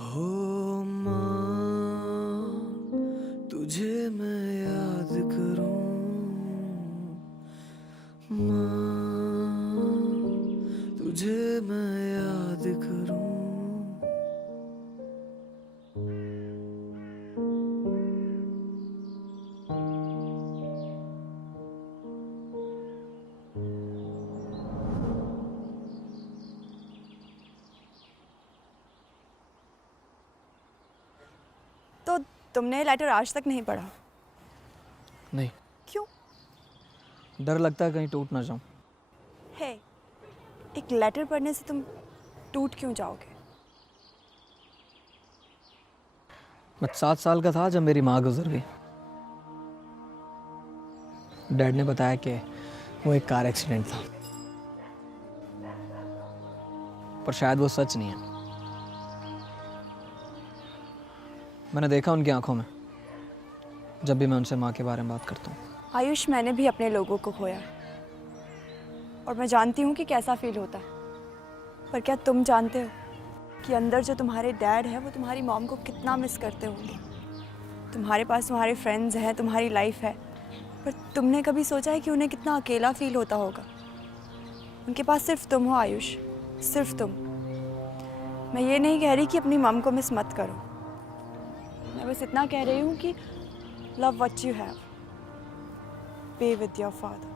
हो माँ, तुझे मैं याद करूं माँ, तुझे मैं याद करूं। तो तुमने लेटर आज तक नहीं पढ़ा? नहीं। क्यों? डर लगता है कहीं टूट ना जाऊं। है, एक लेटर पढ़ने से तुम टूट क्यों जाओगे? मैं 7 साल का था जब मेरी माँ गुजर गई। डैड ने बताया कि वो एक कार एक्सीडेंट था, पर शायद वो सच नहीं है। मैंने देखा उनकी आंखों में जब भी मैं उनसे माँ के बारे में बात करता हूँ। आयुष, मैंने भी अपने लोगों को खोया और मैं जानती हूँ कि कैसा फील होता है। पर क्या तुम जानते हो कि अंदर जो तुम्हारे डैड है वो तुम्हारी मॉम को कितना मिस करते होंगे? तुम्हारे पास तुम्हारे फ्रेंड्स हैं, तुम्हारी लाइफ है, पर तुमने कभी सोचा है कि उन्हें कितना अकेला फील होता होगा? उनके पास सिर्फ तुम हो आयुष, सिर्फ तुम। मैं ये नहीं कह रही कि अपनी मॉम को मिस मत करो, मैं बस इतना कह रही हूँ कि love what you have, be with your father.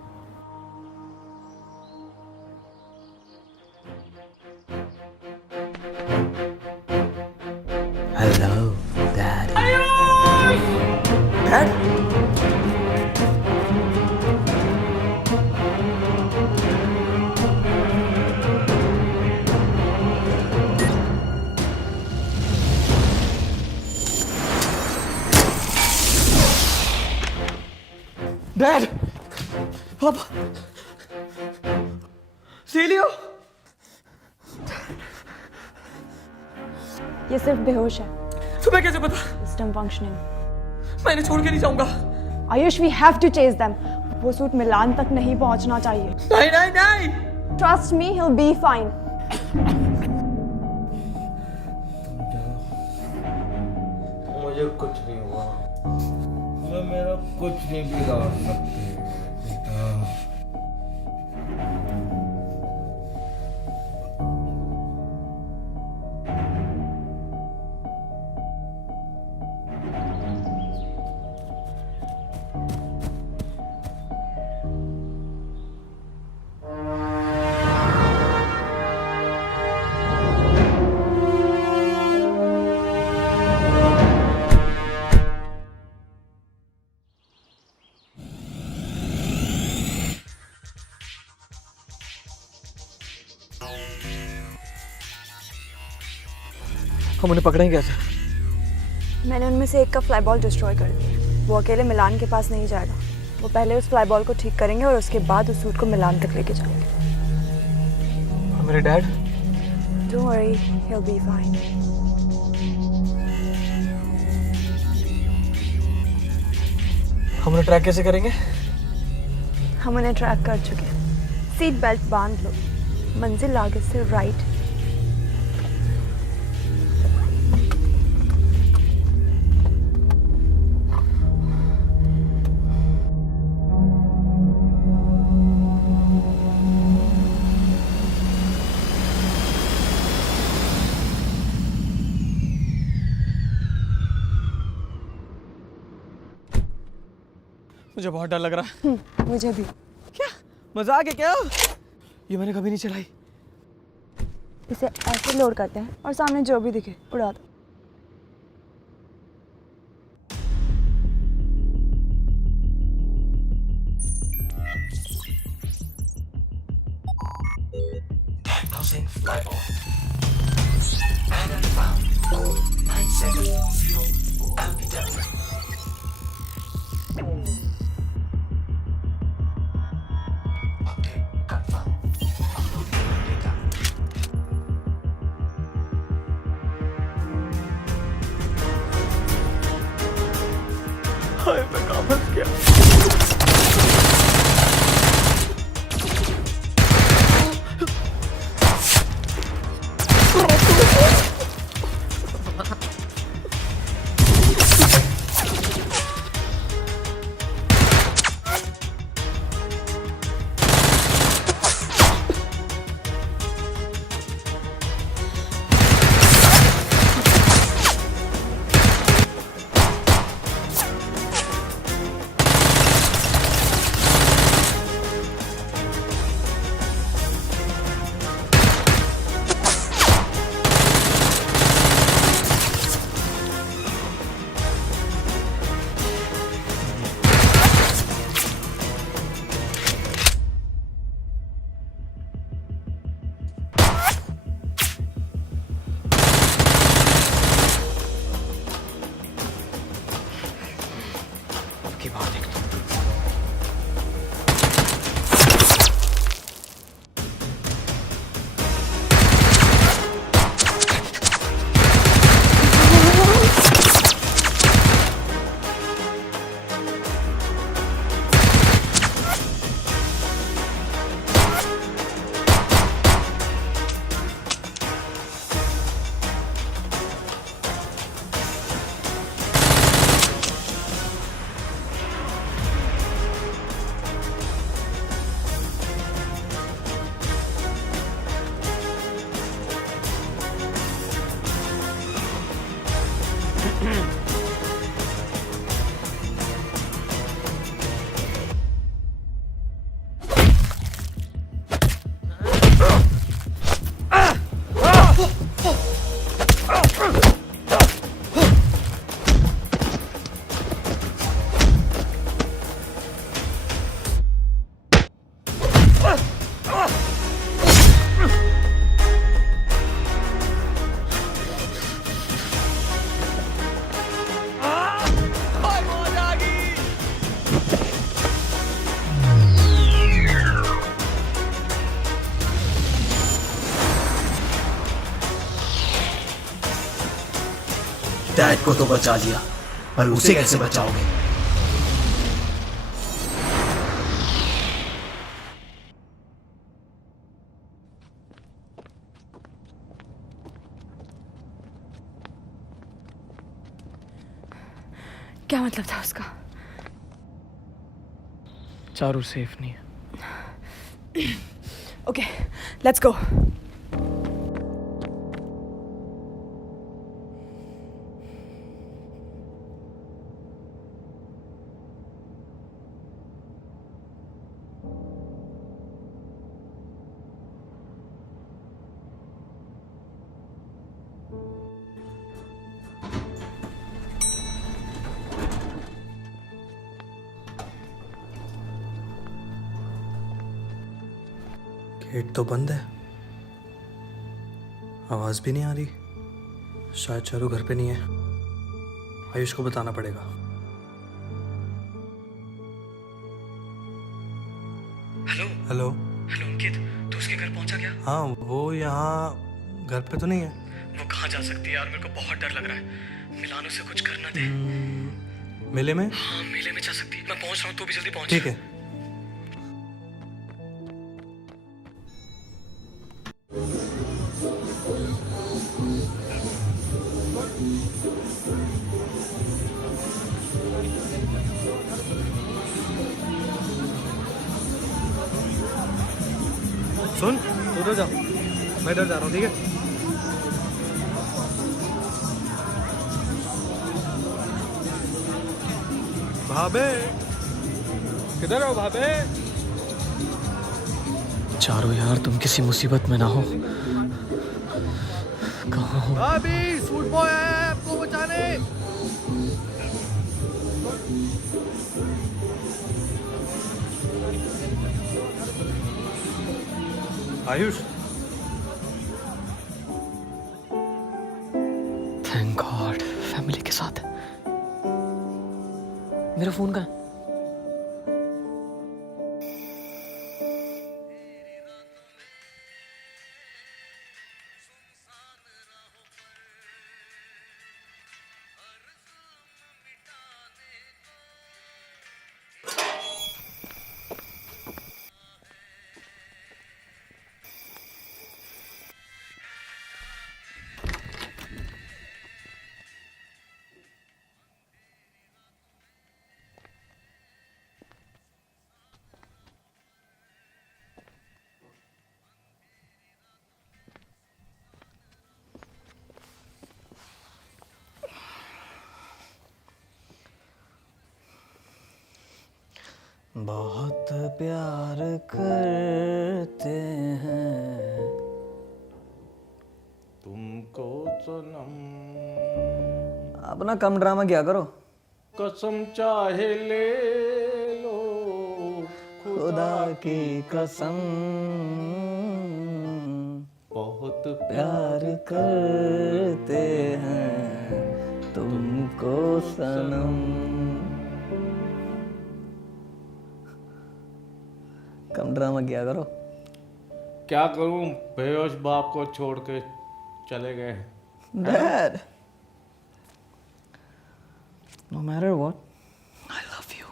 Hello, Daddy. Dad? Dad! Papa! सीलियो! ये सिर्फ बेहोश है। तुम्हें कैसे पता? System functioning. मैं इन्हें छोड़ के नहीं जाऊंगा। Ayush, we have to chase them. वो सूट मिलान तक नहीं पहुंचना चाहिए। नहीं नहीं नहीं! Trust me, he'll be fine. कुछ नहीं हुआ। मैं मेरा कुछ नहीं बिगाड़ सकते बेटा। हम उन्हें पकड़ेंगे कैसे? मैंने उनमें से एक का फ्लाई बॉल डिस्ट्रॉय कर दिया। वो अकेले मिलान के पास नहीं जाएगा। वो पहले उस फ्लाई बॉल को ठीक करेंगे और उसके बाद उस सूट को मिलान तक लेके जाएंगे। और मेरे dad? Don't worry, he'll be fine. हम उन्हें ट्रैक कैसे करेंगे? हम उन्हें ट्रैक कर चुके हैं। सीट बेल्ट बांध लो। मंजिल आगे से राइट। मुझे बहुत डर लग रहा है। मुझे भी। क्या मजाक है क्या? ये मैंने कभी नहीं चलाई। इसे ऐसे लोड करते हैं और सामने जो भी दिखे उड़ा दो। Diagnosing flyboy. Island found. Code 970 LPW. हाय मैं कहाँ फंस गया? डैड को तो बचा लिया, पर उसे कैसे बचाओगे? क्या मतलब था उसका? चारू सेफ नहीं है। Okay, let's go. गेट तो बंद है, आवाज भी नहीं आ रही। शायद चारू घर पे नहीं है। आयुष को बताना पड़ेगा। हेलो हेलो हेलो अंकित, तू उसके घर पहुंचा क्या? हाँ, वो यहाँ घर पे तो नहीं है। वो कहाँ जा सकती है यार, मेरे को बहुत डर लग रहा है। मिलानो से कुछ करना दे। मेले में? हाँ, मेले में जा सकती है। मैं पहुंच रहा हूँ, तू भी जल्दी पहुंच। ठीक है। सुन, तू उधर जा, मैं इधर जा रहा हूँ, ठीक है? भाभे, किधर हो भाभे? चारू यार, तुम किसी मुसीबत में ना हो। कहाँ हो? भाभी, सूट बॉय आया है आपको बचाने। आयुष, थैंक गॉड, फैमिली के साथ। मेरा फोन कहाँ है? बहुत प्यार करते हैं तुमको सनम। अपना कम ड्रामा किया करो। कसम चाहे ले लो खुदा की कसम, बहुत प्यार करते हैं तुमको सनम। कम ड्रामा किया करो। क्या करूं, बेहोश बाप को छोड़ के चले गए। Dad, no matter what, I love you.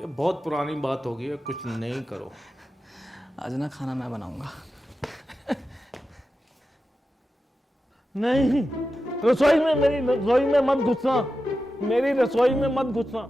ये बहुत पुरानी बात होगी, कुछ नहीं करो। आज ना खाना मैं बनाऊंगा। नहीं, रसोई में, मेरी रसोई में मत घुसना, मेरी रसोई में मत घुसना।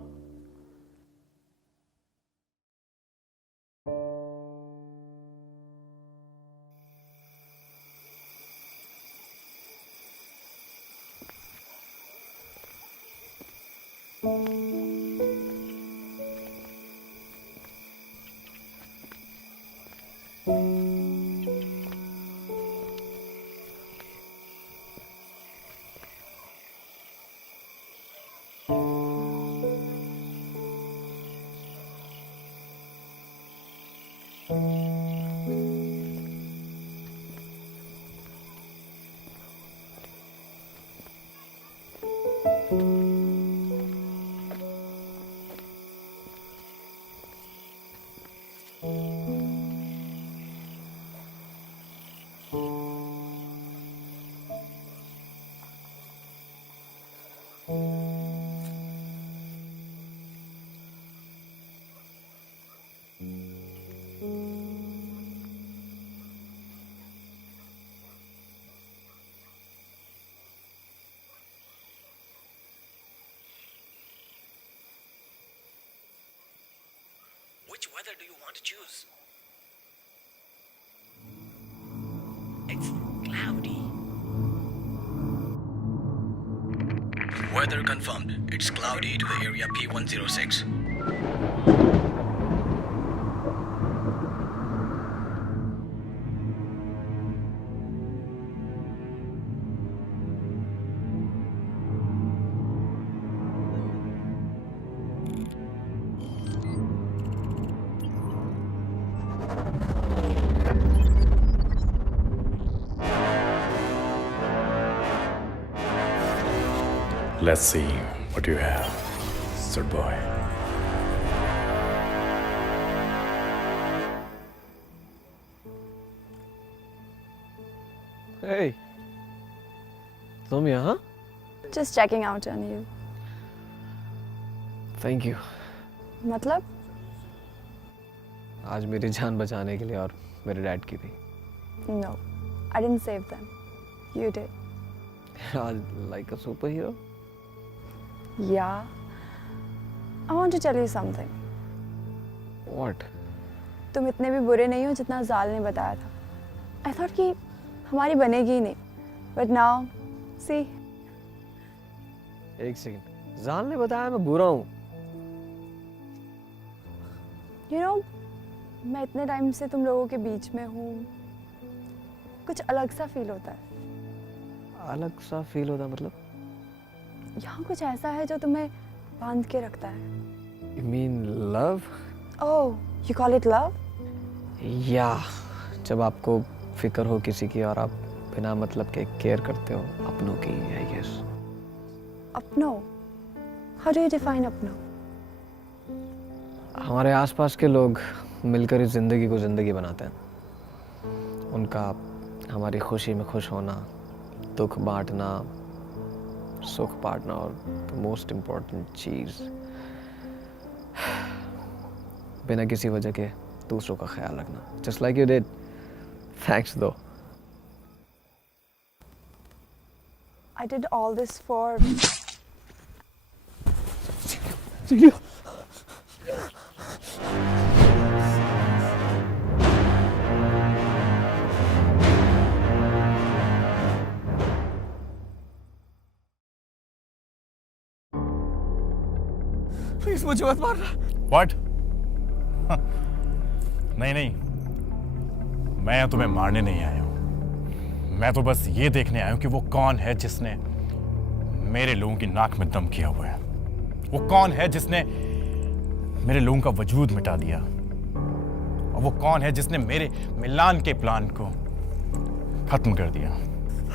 Which weather do you want to choose? It's cloudy. Weather confirmed. It's cloudy to the area P106. Let's see what you have, sir boy. Hey, तुम यहाँ? Just checking out on you. Thank you. मतलब? आज मेरी जान बचाने के लिए और मेरे डैड की भी. No, I didn't save them. You did. Like a superhero? Yeah. I want to tell you something. What? तुम इतने भी बुरे नहीं हो जितना जाल ने बताया था. I thought कि हमारी बनेगी ही नहीं. But now, see. एक सेकंड. जाल ने बताया मैं बुरा हूँ. You know, मैं इतने टाइम से तुम लोगों के बीच में हूँ. कुछ अलग सा फील होता है. अलग सा फील होता मतलब? यहाँ कुछ ऐसा है जो तुम्हें बांध के रखता है. You mean love? Oh, you call it love? Yeah. जब आपको फिक्र हो किसी की और आप बिना मतलब के केयर करते हो अपनों की, I guess. अपनों? How do you define अपनों? हमारे आसपास के लोग मिलकर इस जिंदगी को जिंदगी बनाते हैं. उनका हमारी खुशी में खुश होना, दुख बांटना, सुख बांटना और मोस्ट इम्पोर्टेंट चीज बिना किसी वजह के दूसरों का ख्याल रखना. Just like you did. Thanks though. I did all this for. Please मुझे मत मारना. What? नहीं नहीं, मैं तुम्हें मारने नहीं आया हूं. मैं तो बस ये देखने आया हूं कि वो कौन है जिसने मेरे लोगों की नाक में दम किया हुआ है. वो कौन है जिसने मेरे लोगों का वजूद मिटा दिया. और वो कौन है जिसने मेरे मिलान के प्लान को खत्म कर दिया.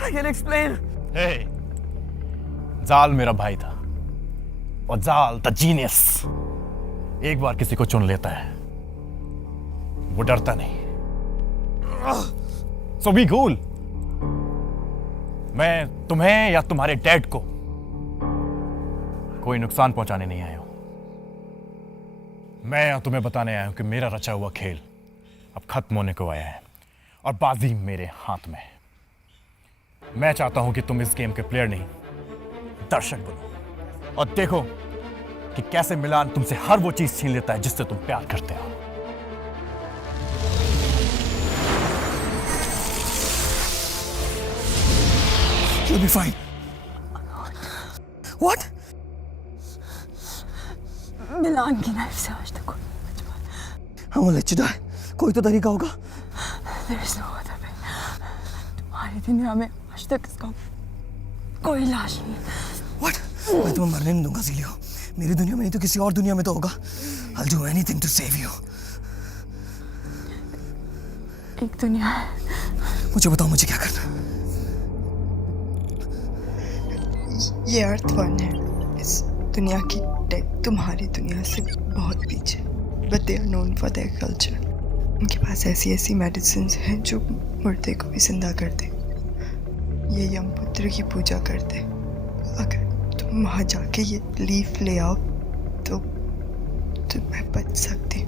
I can explain. Hey, जाल मेरा भाई था. और जाल द जीनियस एक बार किसी को चुन लेता है, वो डरता नहीं. So be cool. मैं तुम्हें या तुम्हारे डैड को कोई नुकसान पहुंचाने नहीं आया हूं. मैं तुम्हें बताने आया हूं कि मेरा रचा हुआ खेल अब खत्म होने को आया है और बाजी मेरे हाथ में है. मैं चाहता हूं कि तुम इस गेम के प्लेयर नहीं, दर्शक बनो और देखो कि कैसे मिलान तुमसे हर वो चीज छीन लेता है जिससे तुम प्यार करते हो. You'll be fine. What? मिलान की नाइफ से आज तक I won't let you die. कोई तो तरीका होगा. There is no other way. तुम्हारी दुनिया में आज तक इसका कोई लाश नहीं. What? मैं तुम्हें मरने नहीं दूंगा ज़ीलियो. मेरी दुनिया में नहीं तो किसी और दुनिया में तो होगा. I'll do anything to save you. एक दुनिया है. मुझे बताओ मुझे क्या करना है. ये अर्थ वन है. इस दुनिया की टेक तुम्हारी दुनिया से बहुत पीछे. But they are known for their culture. उनके पास ऐसी ऐसी मेडिसिन हैं जो मुर्दे को भी जिंदा कर दे. ये यमपुत्र की पूजा करते. अगर तुम वहाँ जाके ये लीफ ले आओ तो मैं बच सकती.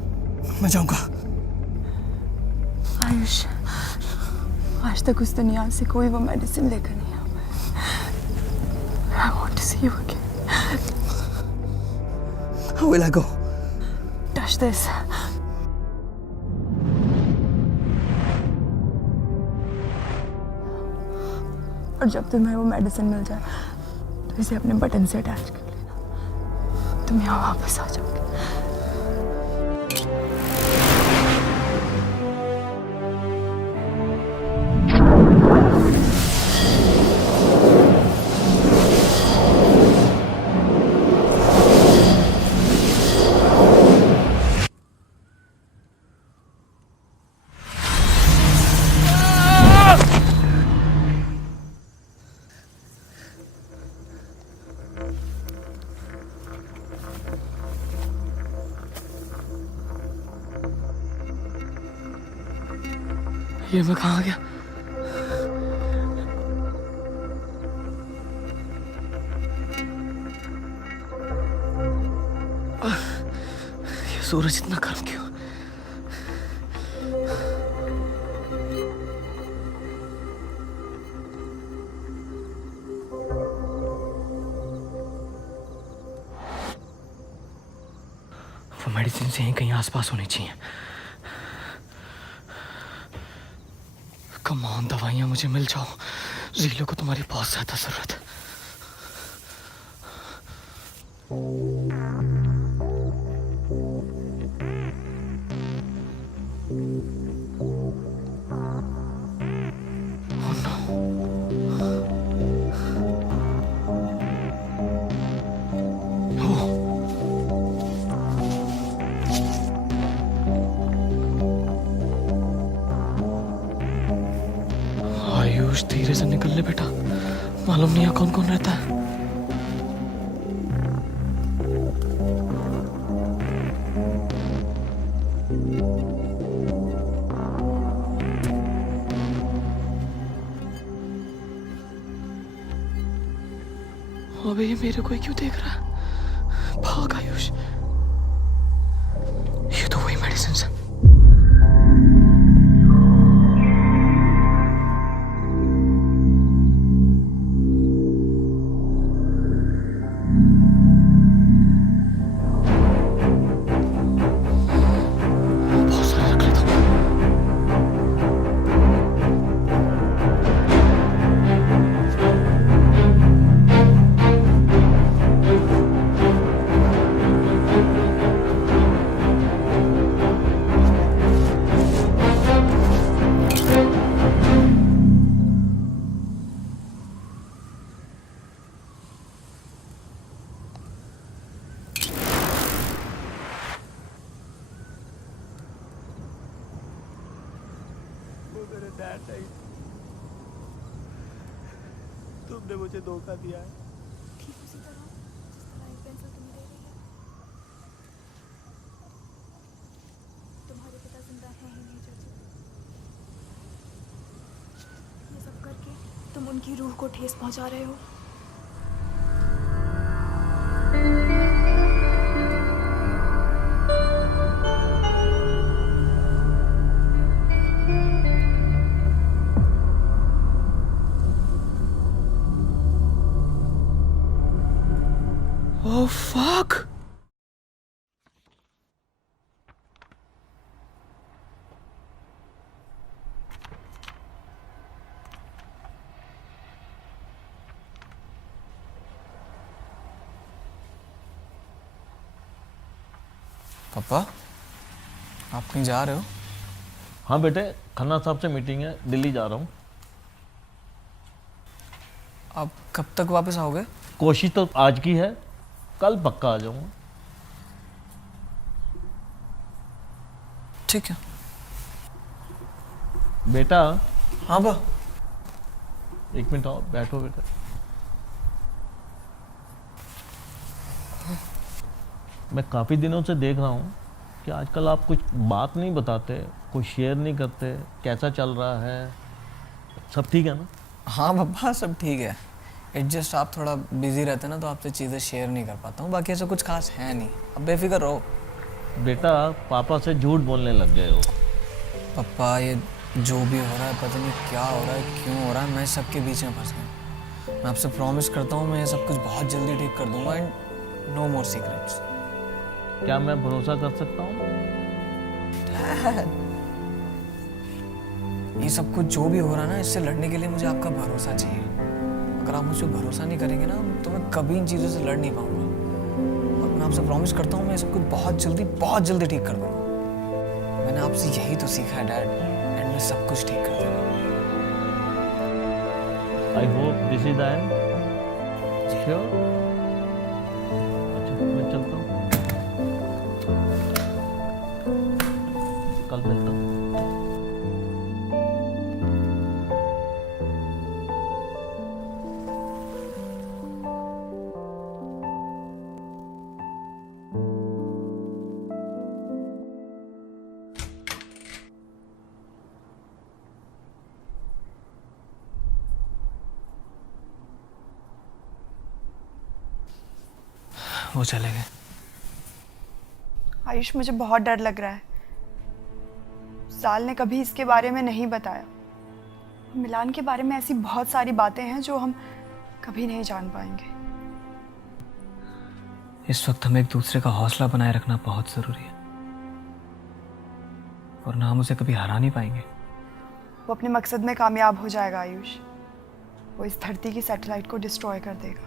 मैं जाऊँगा. आयुष, आज तक उस दुनिया से कोई वो मेडिसिन लेकर नहीं आया. I want to see you again. How will I go? Touch this. और जब तुम्हें वो मेडिसिन मिल जाए तो इसे अपने बटन से अटैच कर लेना। तुम यहाँ वापस आ जाओगे। ये मैं कहाँ गया? ये सूरज इतना गर्म क्यों? वो मेडिसिन से कहीं आसपास होनी चाहिए। कम ऑन, दवाइयाँ मुझे मिल जाओ। ज़ीलो को तुम्हारी बहुत ज़्यादा ज़रूरत है। आयुष, धीरे से निकल ले बेटा, मालूम नहीं है कौन कौन रहता है। अबे ये मेरे को ही क्यों देख रहा है? भाग आयुष, ये तो वही मेडिसिन है। तुमने मुझे धोखा दिया है। ठीक उसी तरह जिस तरह एक पेंसिल तुम्हें दे रही है। तुम्हारे पिता जिंदा हैं ही नहीं चाची। ये सब करके तुम उनकी रूह को ठेस पहुंचा रहे हो। Oh fuck! पापा, आप कहीं जा रहे हो? हाँ बेटे, खन्ना साहब से मीटिंग है, दिल्ली जा रहा हूँ। आप कब तक वापस आओगे? कोशिश तो आज की है, कल पक्का आ जाऊंगा। ठीक है बेटा। हाँ बा। एक मिनट आओ, बैठो बेटा। मैं काफ़ी दिनों से देख रहा हूँ कि आजकल आप कुछ बात नहीं बताते, कुछ शेयर नहीं करते। कैसा चल रहा है? सब ठीक है ना? हाँ पापा, सब ठीक है। एडजस्ट आप थोड़ा बिजी रहते ना, तो आपसे चीज़ें शेयर नहीं कर पाता हूँ। बाकी ऐसा कुछ खास है नहीं, अब बेफिक्र रहो। बेटा, पापा से झूठ बोलने लग गए हो। पापा, ये जो भी हो रहा है, पता नहीं क्या हो रहा है, क्यों हो रहा है, मैं सबके बीच में फंस गया। मैं आपसे प्रॉमिस करता हूँ मैं ये सब कुछ बहुत जल्दी ठीक कर दूंगा एंड नो मोर सीक्रेट्स। क्या मैं भरोसा कर सकता हूँ? ये सब कुछ जो भी हो रहा है ना, इससे लड़ने के लिए मुझे आपका भरोसा चाहिए। अगर आप मुझ पर भरोसा नहीं करेंगे ना, तो मैं कभी इन चीज़ों से लड़ नहीं पाऊंगा। और मैं आपसे प्रॉमिस करता हूँ, मैं सब कुछ बहुत जल्दी ठीक कर दूंगा। मैंने आपसे यही तो सीखा है डैड, एंड मैं सब कुछ ठीक कर दूंगा। I hope this is the end. Sure? अच्छा मैं चलता हूँ, कल मिलता हूँ। वो चले गए। आयुष, मुझे बहुत डर लग रहा है। साल ने कभी इसके बारे में नहीं बताया। मिलान के बारे में ऐसी बहुत सारी बातें हैं जो हम कभी नहीं जान पाएंगे। इस वक्त हमें एक दूसरे का हौसला बनाए रखना बहुत जरूरी है, वरना हम उसे कभी हरा नहीं पाएंगे। वो अपने मकसद में कामयाब हो जाएगा आयुष। वो इस धरती की सैटेलाइट को डिस्ट्रॉय कर देगा।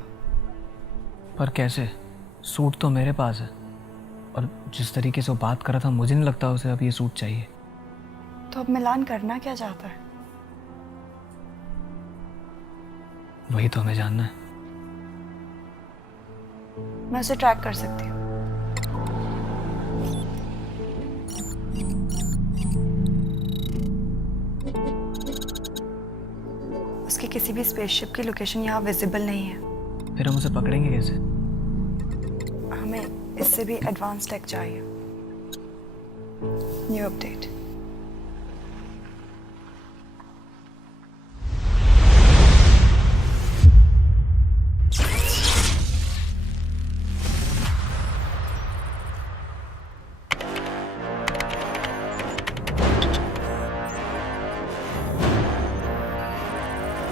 पर कैसे? सूट तो मेरे पास है, और जिस तरीके से वो बात कर रहा था, मुझे नहीं लगता उसे अब ये सूट चाहिए। तो अब मिलान करना क्या चाहता है? वही तो हमें जानना है। मैं उसे ट्रैक कर सकती हूँ। उसकी किसी भी स्पेसशिप की लोकेशन यहाँ विजिबल नहीं है। फिर हम उसे पकड़ेंगे कैसे? हमें इससे भी एडवांस टेक चाहिए। New update.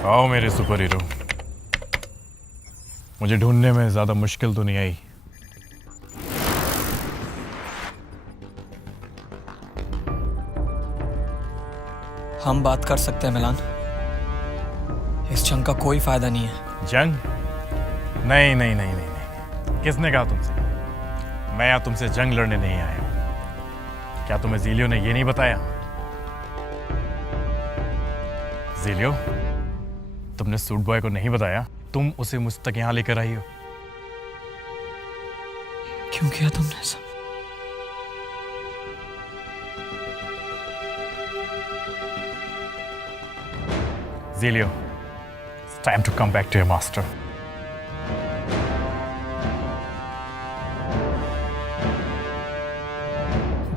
आओ मेरे सुपर हीरो। मुझे ढूंढने में ज्यादा मुश्किल तो नहीं आई। हम बात कर सकते हैं मिलान। इस जंग का कोई फायदा नहीं है। जंग? नहीं नहीं नहीं नहीं नहीं। किसने कहा तुमसे? मैं यहाँ तुमसे जंग लड़ने नहीं आया हूं। क्या तुम्हें ज़ीलियो ने ये नहीं बताया? ज़ीलियो, तुमने सूट बॉय को नहीं बताया तुम उसे मुझ तक यहाँ लेकर आई हो? क्यों किया तुमने ऐसा? Zelio, it's time to come back to your master.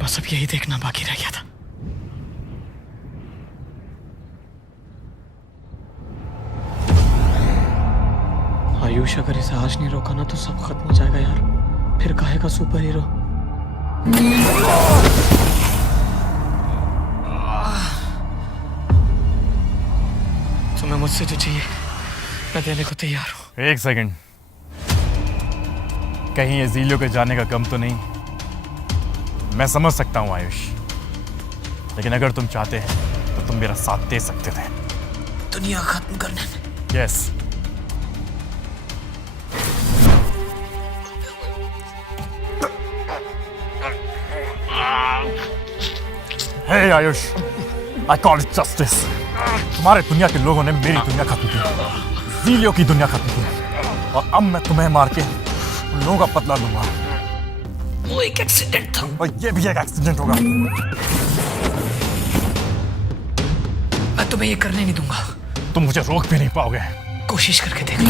बस अब यही देखना बाकी रह गया था। आयुष, अगर इसे आज नहीं रोका ना तो सब खत्म हो जाएगा यार। फिर काहे का सुपर हीरो? तुम्हें मुझसे जो चाहिए मैं देने को तैयार हूँ। एक सेकंड, कहीं ये ज़ीलियो के जाने का गम तो नहीं? मैं समझ सकता हूँ आयुष, लेकिन अगर तुम चाहते हैं तो तुम मेरा साथ दे सकते थे दुनिया खत्म करने में। Yes. Hey Ayush, I call it justice. तुम्हारे दुनिया के लोगों ने मेरी दुनिया खत्म की, ज़ीलियो की दुनिया खत्म की, और अब मैं तुम्हें मार के उन लोगों का बदला लूंगा। वो एक एक्सीडेंट था, और ये भी एक एक्सीडेंट होगा। मैं तुम्हें ये करने नहीं दूंगा। तुम मुझे रोक भी नहीं पाओगे। कोशिश करके देख लो।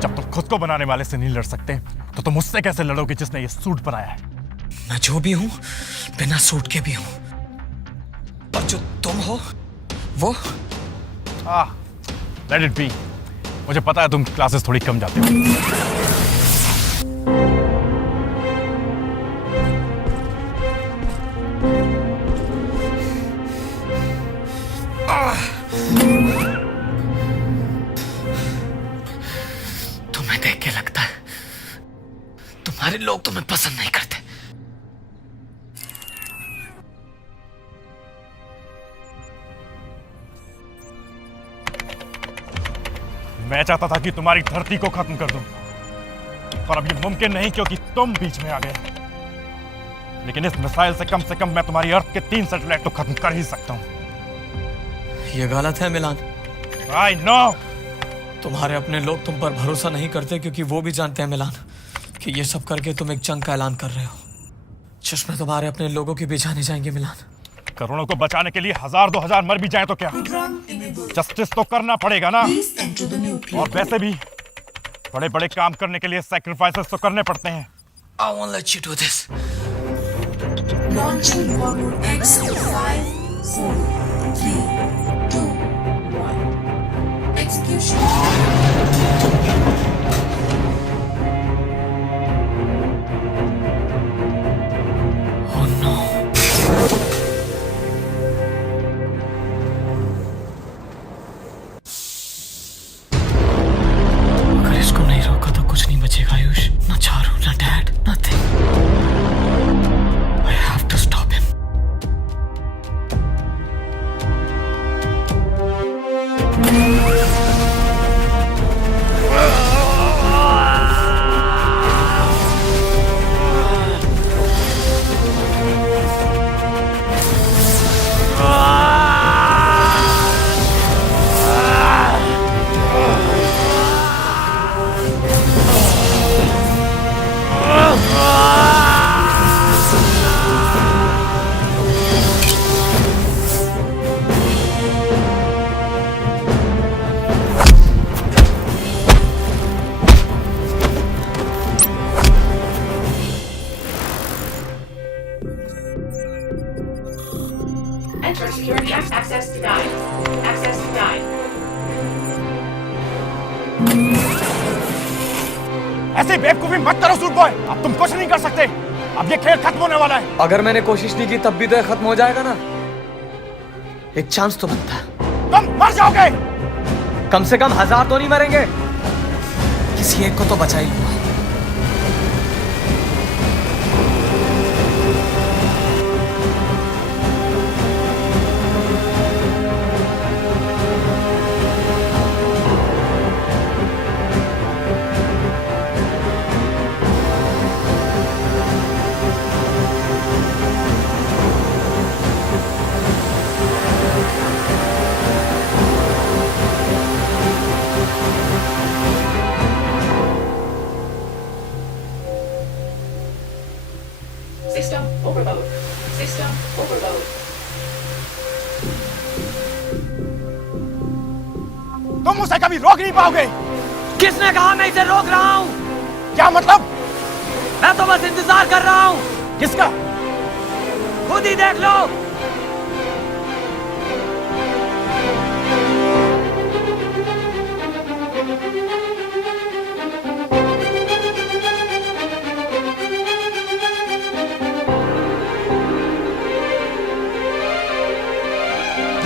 जब तुम खुद को बनाने वाले से नहीं लड़ सकते तो तुम उससे कैसे लड़ोगे जिसने ये सूट बनाया है? मैं जो भी हूं बिना सूट के भी हूं, पर जो तुम हो वो लेट इट बी। मुझे पता है तुम क्लासेस थोड़ी कम जाते हो। मुझे लगता है तुम्हारे लोग तुम्हें पसंद नहीं करते। मैं चाहता था कि तुम्हारी धरती को खत्म कर दूं, पर अब ये मुमकिन नहीं क्योंकि तुम बीच में आ गए। लेकिन इस मिसाइल से कम मैं तुम्हारी अर्थ के 3 सैटेलाइट तो खत्म कर ही सकता हूं। ये गलत है मिलान। I know। तुम्हारे अपने लोग तुम पर भरोसा नहीं करते क्योंकि वो भी जानते हैं मिलान कि ये सब करके तुम एक जंग का ऐलान कर रहे हो जिसमें तुम्हारे अपने लोगों के भी जाने जाएंगे। मिलान, करोड़ों को बचाने के लिए 1000-2000 मर भी जाए तो क्या, जस्टिस तो करना पड़ेगा ना। और वैसे भी बड़े बड़े काम करने के लिए सैक्रिफाइसेस तो करने पड़ते हैं। I won't let you do this. Launching forward X 5, 4, 3, 2, 1. Execution. Oh no. अगर इसको नहीं रोका तो कुछ नहीं बचेगा आयुष। ना चारू, ना dad, nothing. I have to stop him. Enter security access denied. Access denied. ऐसे बेवकूफी मत करो सूट बॉय, अब तुम कुछ नहीं कर सकते। अब ये खेल खत्म होने वाला है। अगर मैंने कोशिश नहीं की तब भी तो ये खत्म हो जाएगा ना। एक चांस तो बनता है। तुम मर जाओगे। कम से कम 1000 तो नहीं मरेंगे। किसी एक को तो बचा ही लूंगा। System overload. System overload. तुम उसे कभी रोक नहीं पाओगे। किसने कहा मैं इसे रोक रहा हूं? क्या मतलब? मैं तो बस इंतजार कर रहा हूं। किसका? खुद ही देख लो।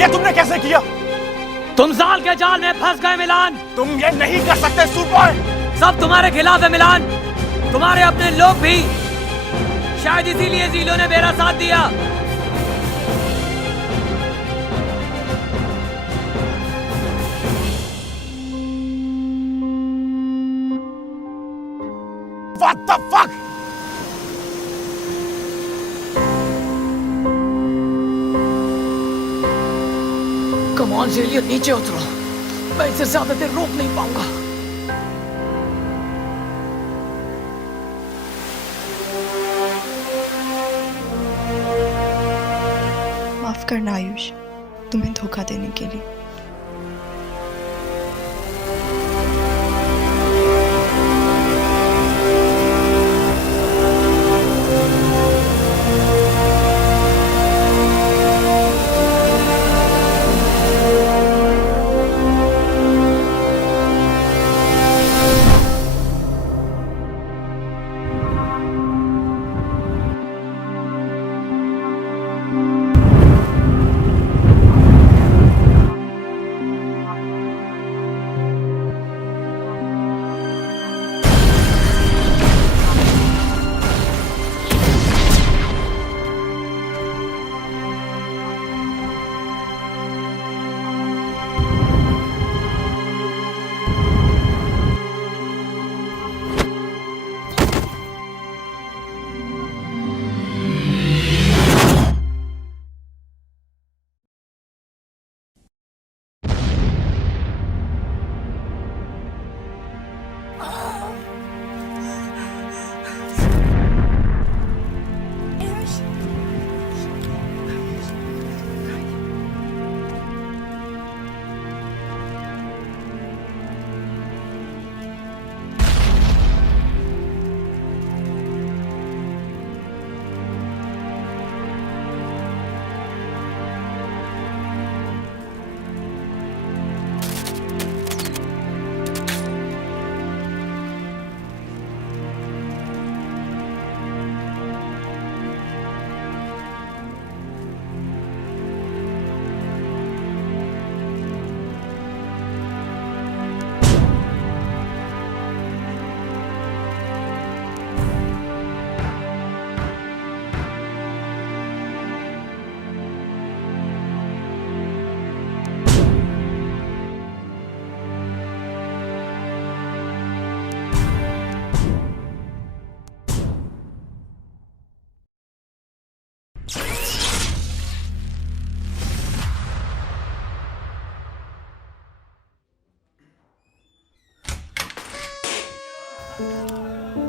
ये तुमने कैसे किया? तुम जाल के जाल में फंस गए मिलान। तुम ये नहीं कर सकते सूट बॉय। सब तुम्हारे खिलाफ है मिलान। तुम्हारे अपने लोग भी। शायद इसीलिए जीलो ने मेरा साथ दिया। What the fuck? Come on जेलियो, नीचे उतरो। मैं इसे ज्यादा देर रोक नहीं पाऊंगा। माफ करना आयुष, तुम्हें धोखा देने के लिए।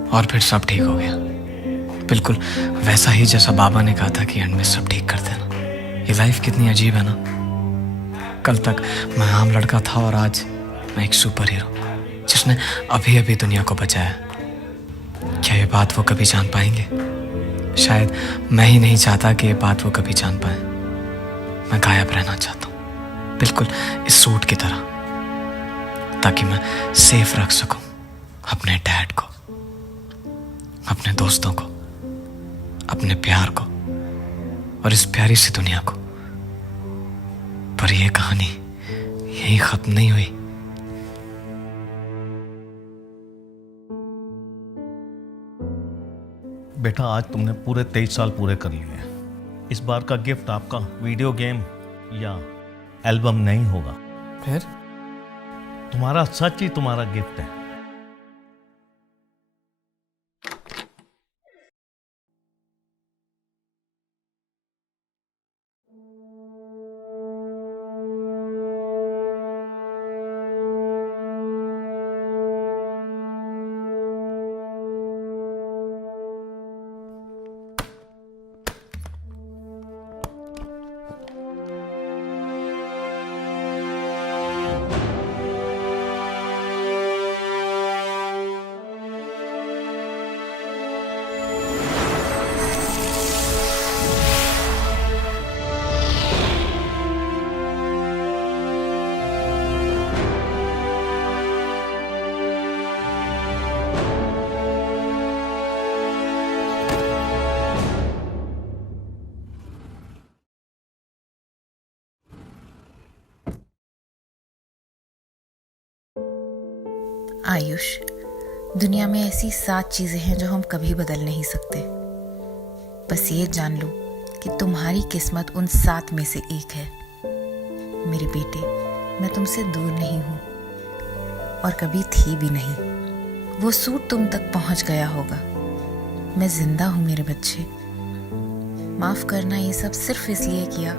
और फिर सब ठीक हो गया, बिल्कुल वैसा ही जैसा बाबा ने कहा था कि एंड में सब ठीक कर देना। ये लाइफ कितनी अजीब है ना। कल तक मैं आम लड़का था और आज मैं एक सुपर हीरो जिसने अभी अभी दुनिया को बचाया। क्या ये बात वो कभी जान पाएंगे? शायद मैं ही नहीं चाहता कि ये बात वो कभी जान पाए। मैं गायब रहना चाहता हूँ, बिल्कुल इस सूट की तरह, ताकि मैं सेफ रख सकूं अपने डैड को, अपने दोस्तों को, अपने प्यार को और इस प्यारी सी दुनिया को। पर यह कहानी यहीं खत्म नहीं हुई। बेटा, आज तुमने पूरे 23 साल पूरे कर लिए हैं। इस बार का गिफ्ट आपका वीडियो गेम या एल्बम नहीं होगा। फिर तुम्हारा सच ही तुम्हारा गिफ्ट है। आयुष, दुनिया में ऐसी 7 चीजें हैं जो हम कभी बदल नहीं सकते। बस ये जान लो कि तुम्हारी किस्मत उन 7 में से एक है। मेरे बेटे, मैं तुमसे दूर नहीं हूँ और कभी थी भी नहीं। वो सूट तुम तक पहुँच गया होगा। मैं जिंदा हूँ मेरे बच्चे। माफ करना, ये सब सिर्फ इसलिए किया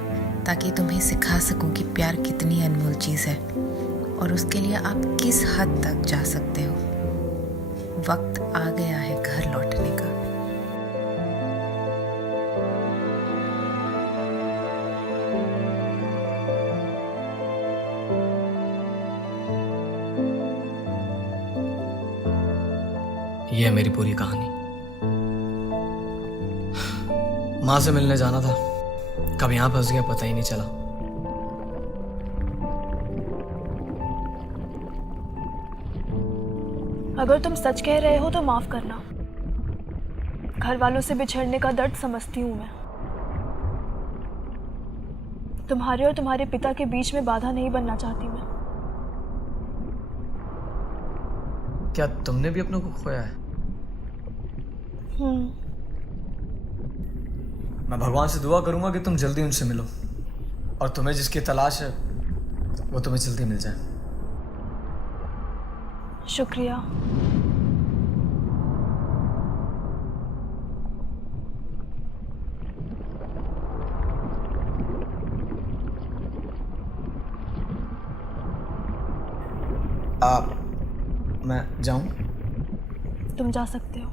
ताकि तुम्हें सिखा सकूं कि प्यार कितनी अनमोल चीज़ है और उसके लिए आप किस हद तक जा सकते हो। वक्त आ गया है घर लौटने का। ये है मेरी पूरी कहानी। माँ से मिलने जाना था, कब यहाँ फंस गया पता ही नहीं चला। अगर तुम सच कह रहे हो तो माफ करना। घर वालों से बिछड़ने का दर्द समझती हूँ मैं। तुम्हारे और तुम्हारे पिता के बीच में बाधा नहीं बनना चाहती मैं। क्या तुमने भी अपनों को खोया है? मैं भगवान से दुआ करूंगा कि तुम जल्दी उनसे मिलो और तुम्हें जिसकी तलाश है वो तुम्हें जल्दी मिल जाए। शुक्रिया। मैं जाऊं? तुम जा सकते हो।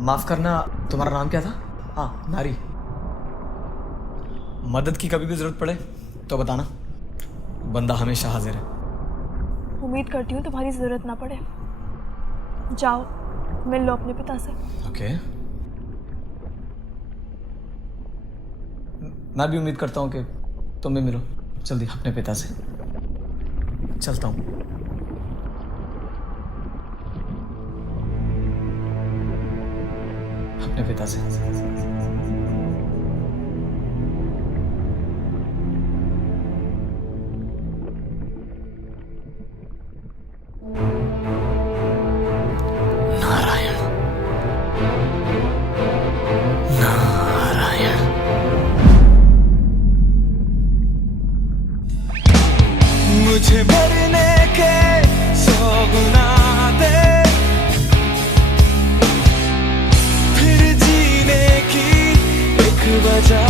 माफ करना, तुम्हारा नाम क्या था? हाँ, नारी। मदद की कभी भी जरूरत पड़े तो बताना, बंदा हमेशा हाजिर है। उम्मीद करती हूँ तुम्हारी जरूरत ना पड़े। जाओ, मिल लो अपने पिता से। ओके। मैं भी उम्मीद करता हूँ कि तुम भी मिलो जल्दी अपने पिता से। चलता हूँ। अपने पिता से। मुझे मरने के 100 गुना दे, फिर जीने की एक वजह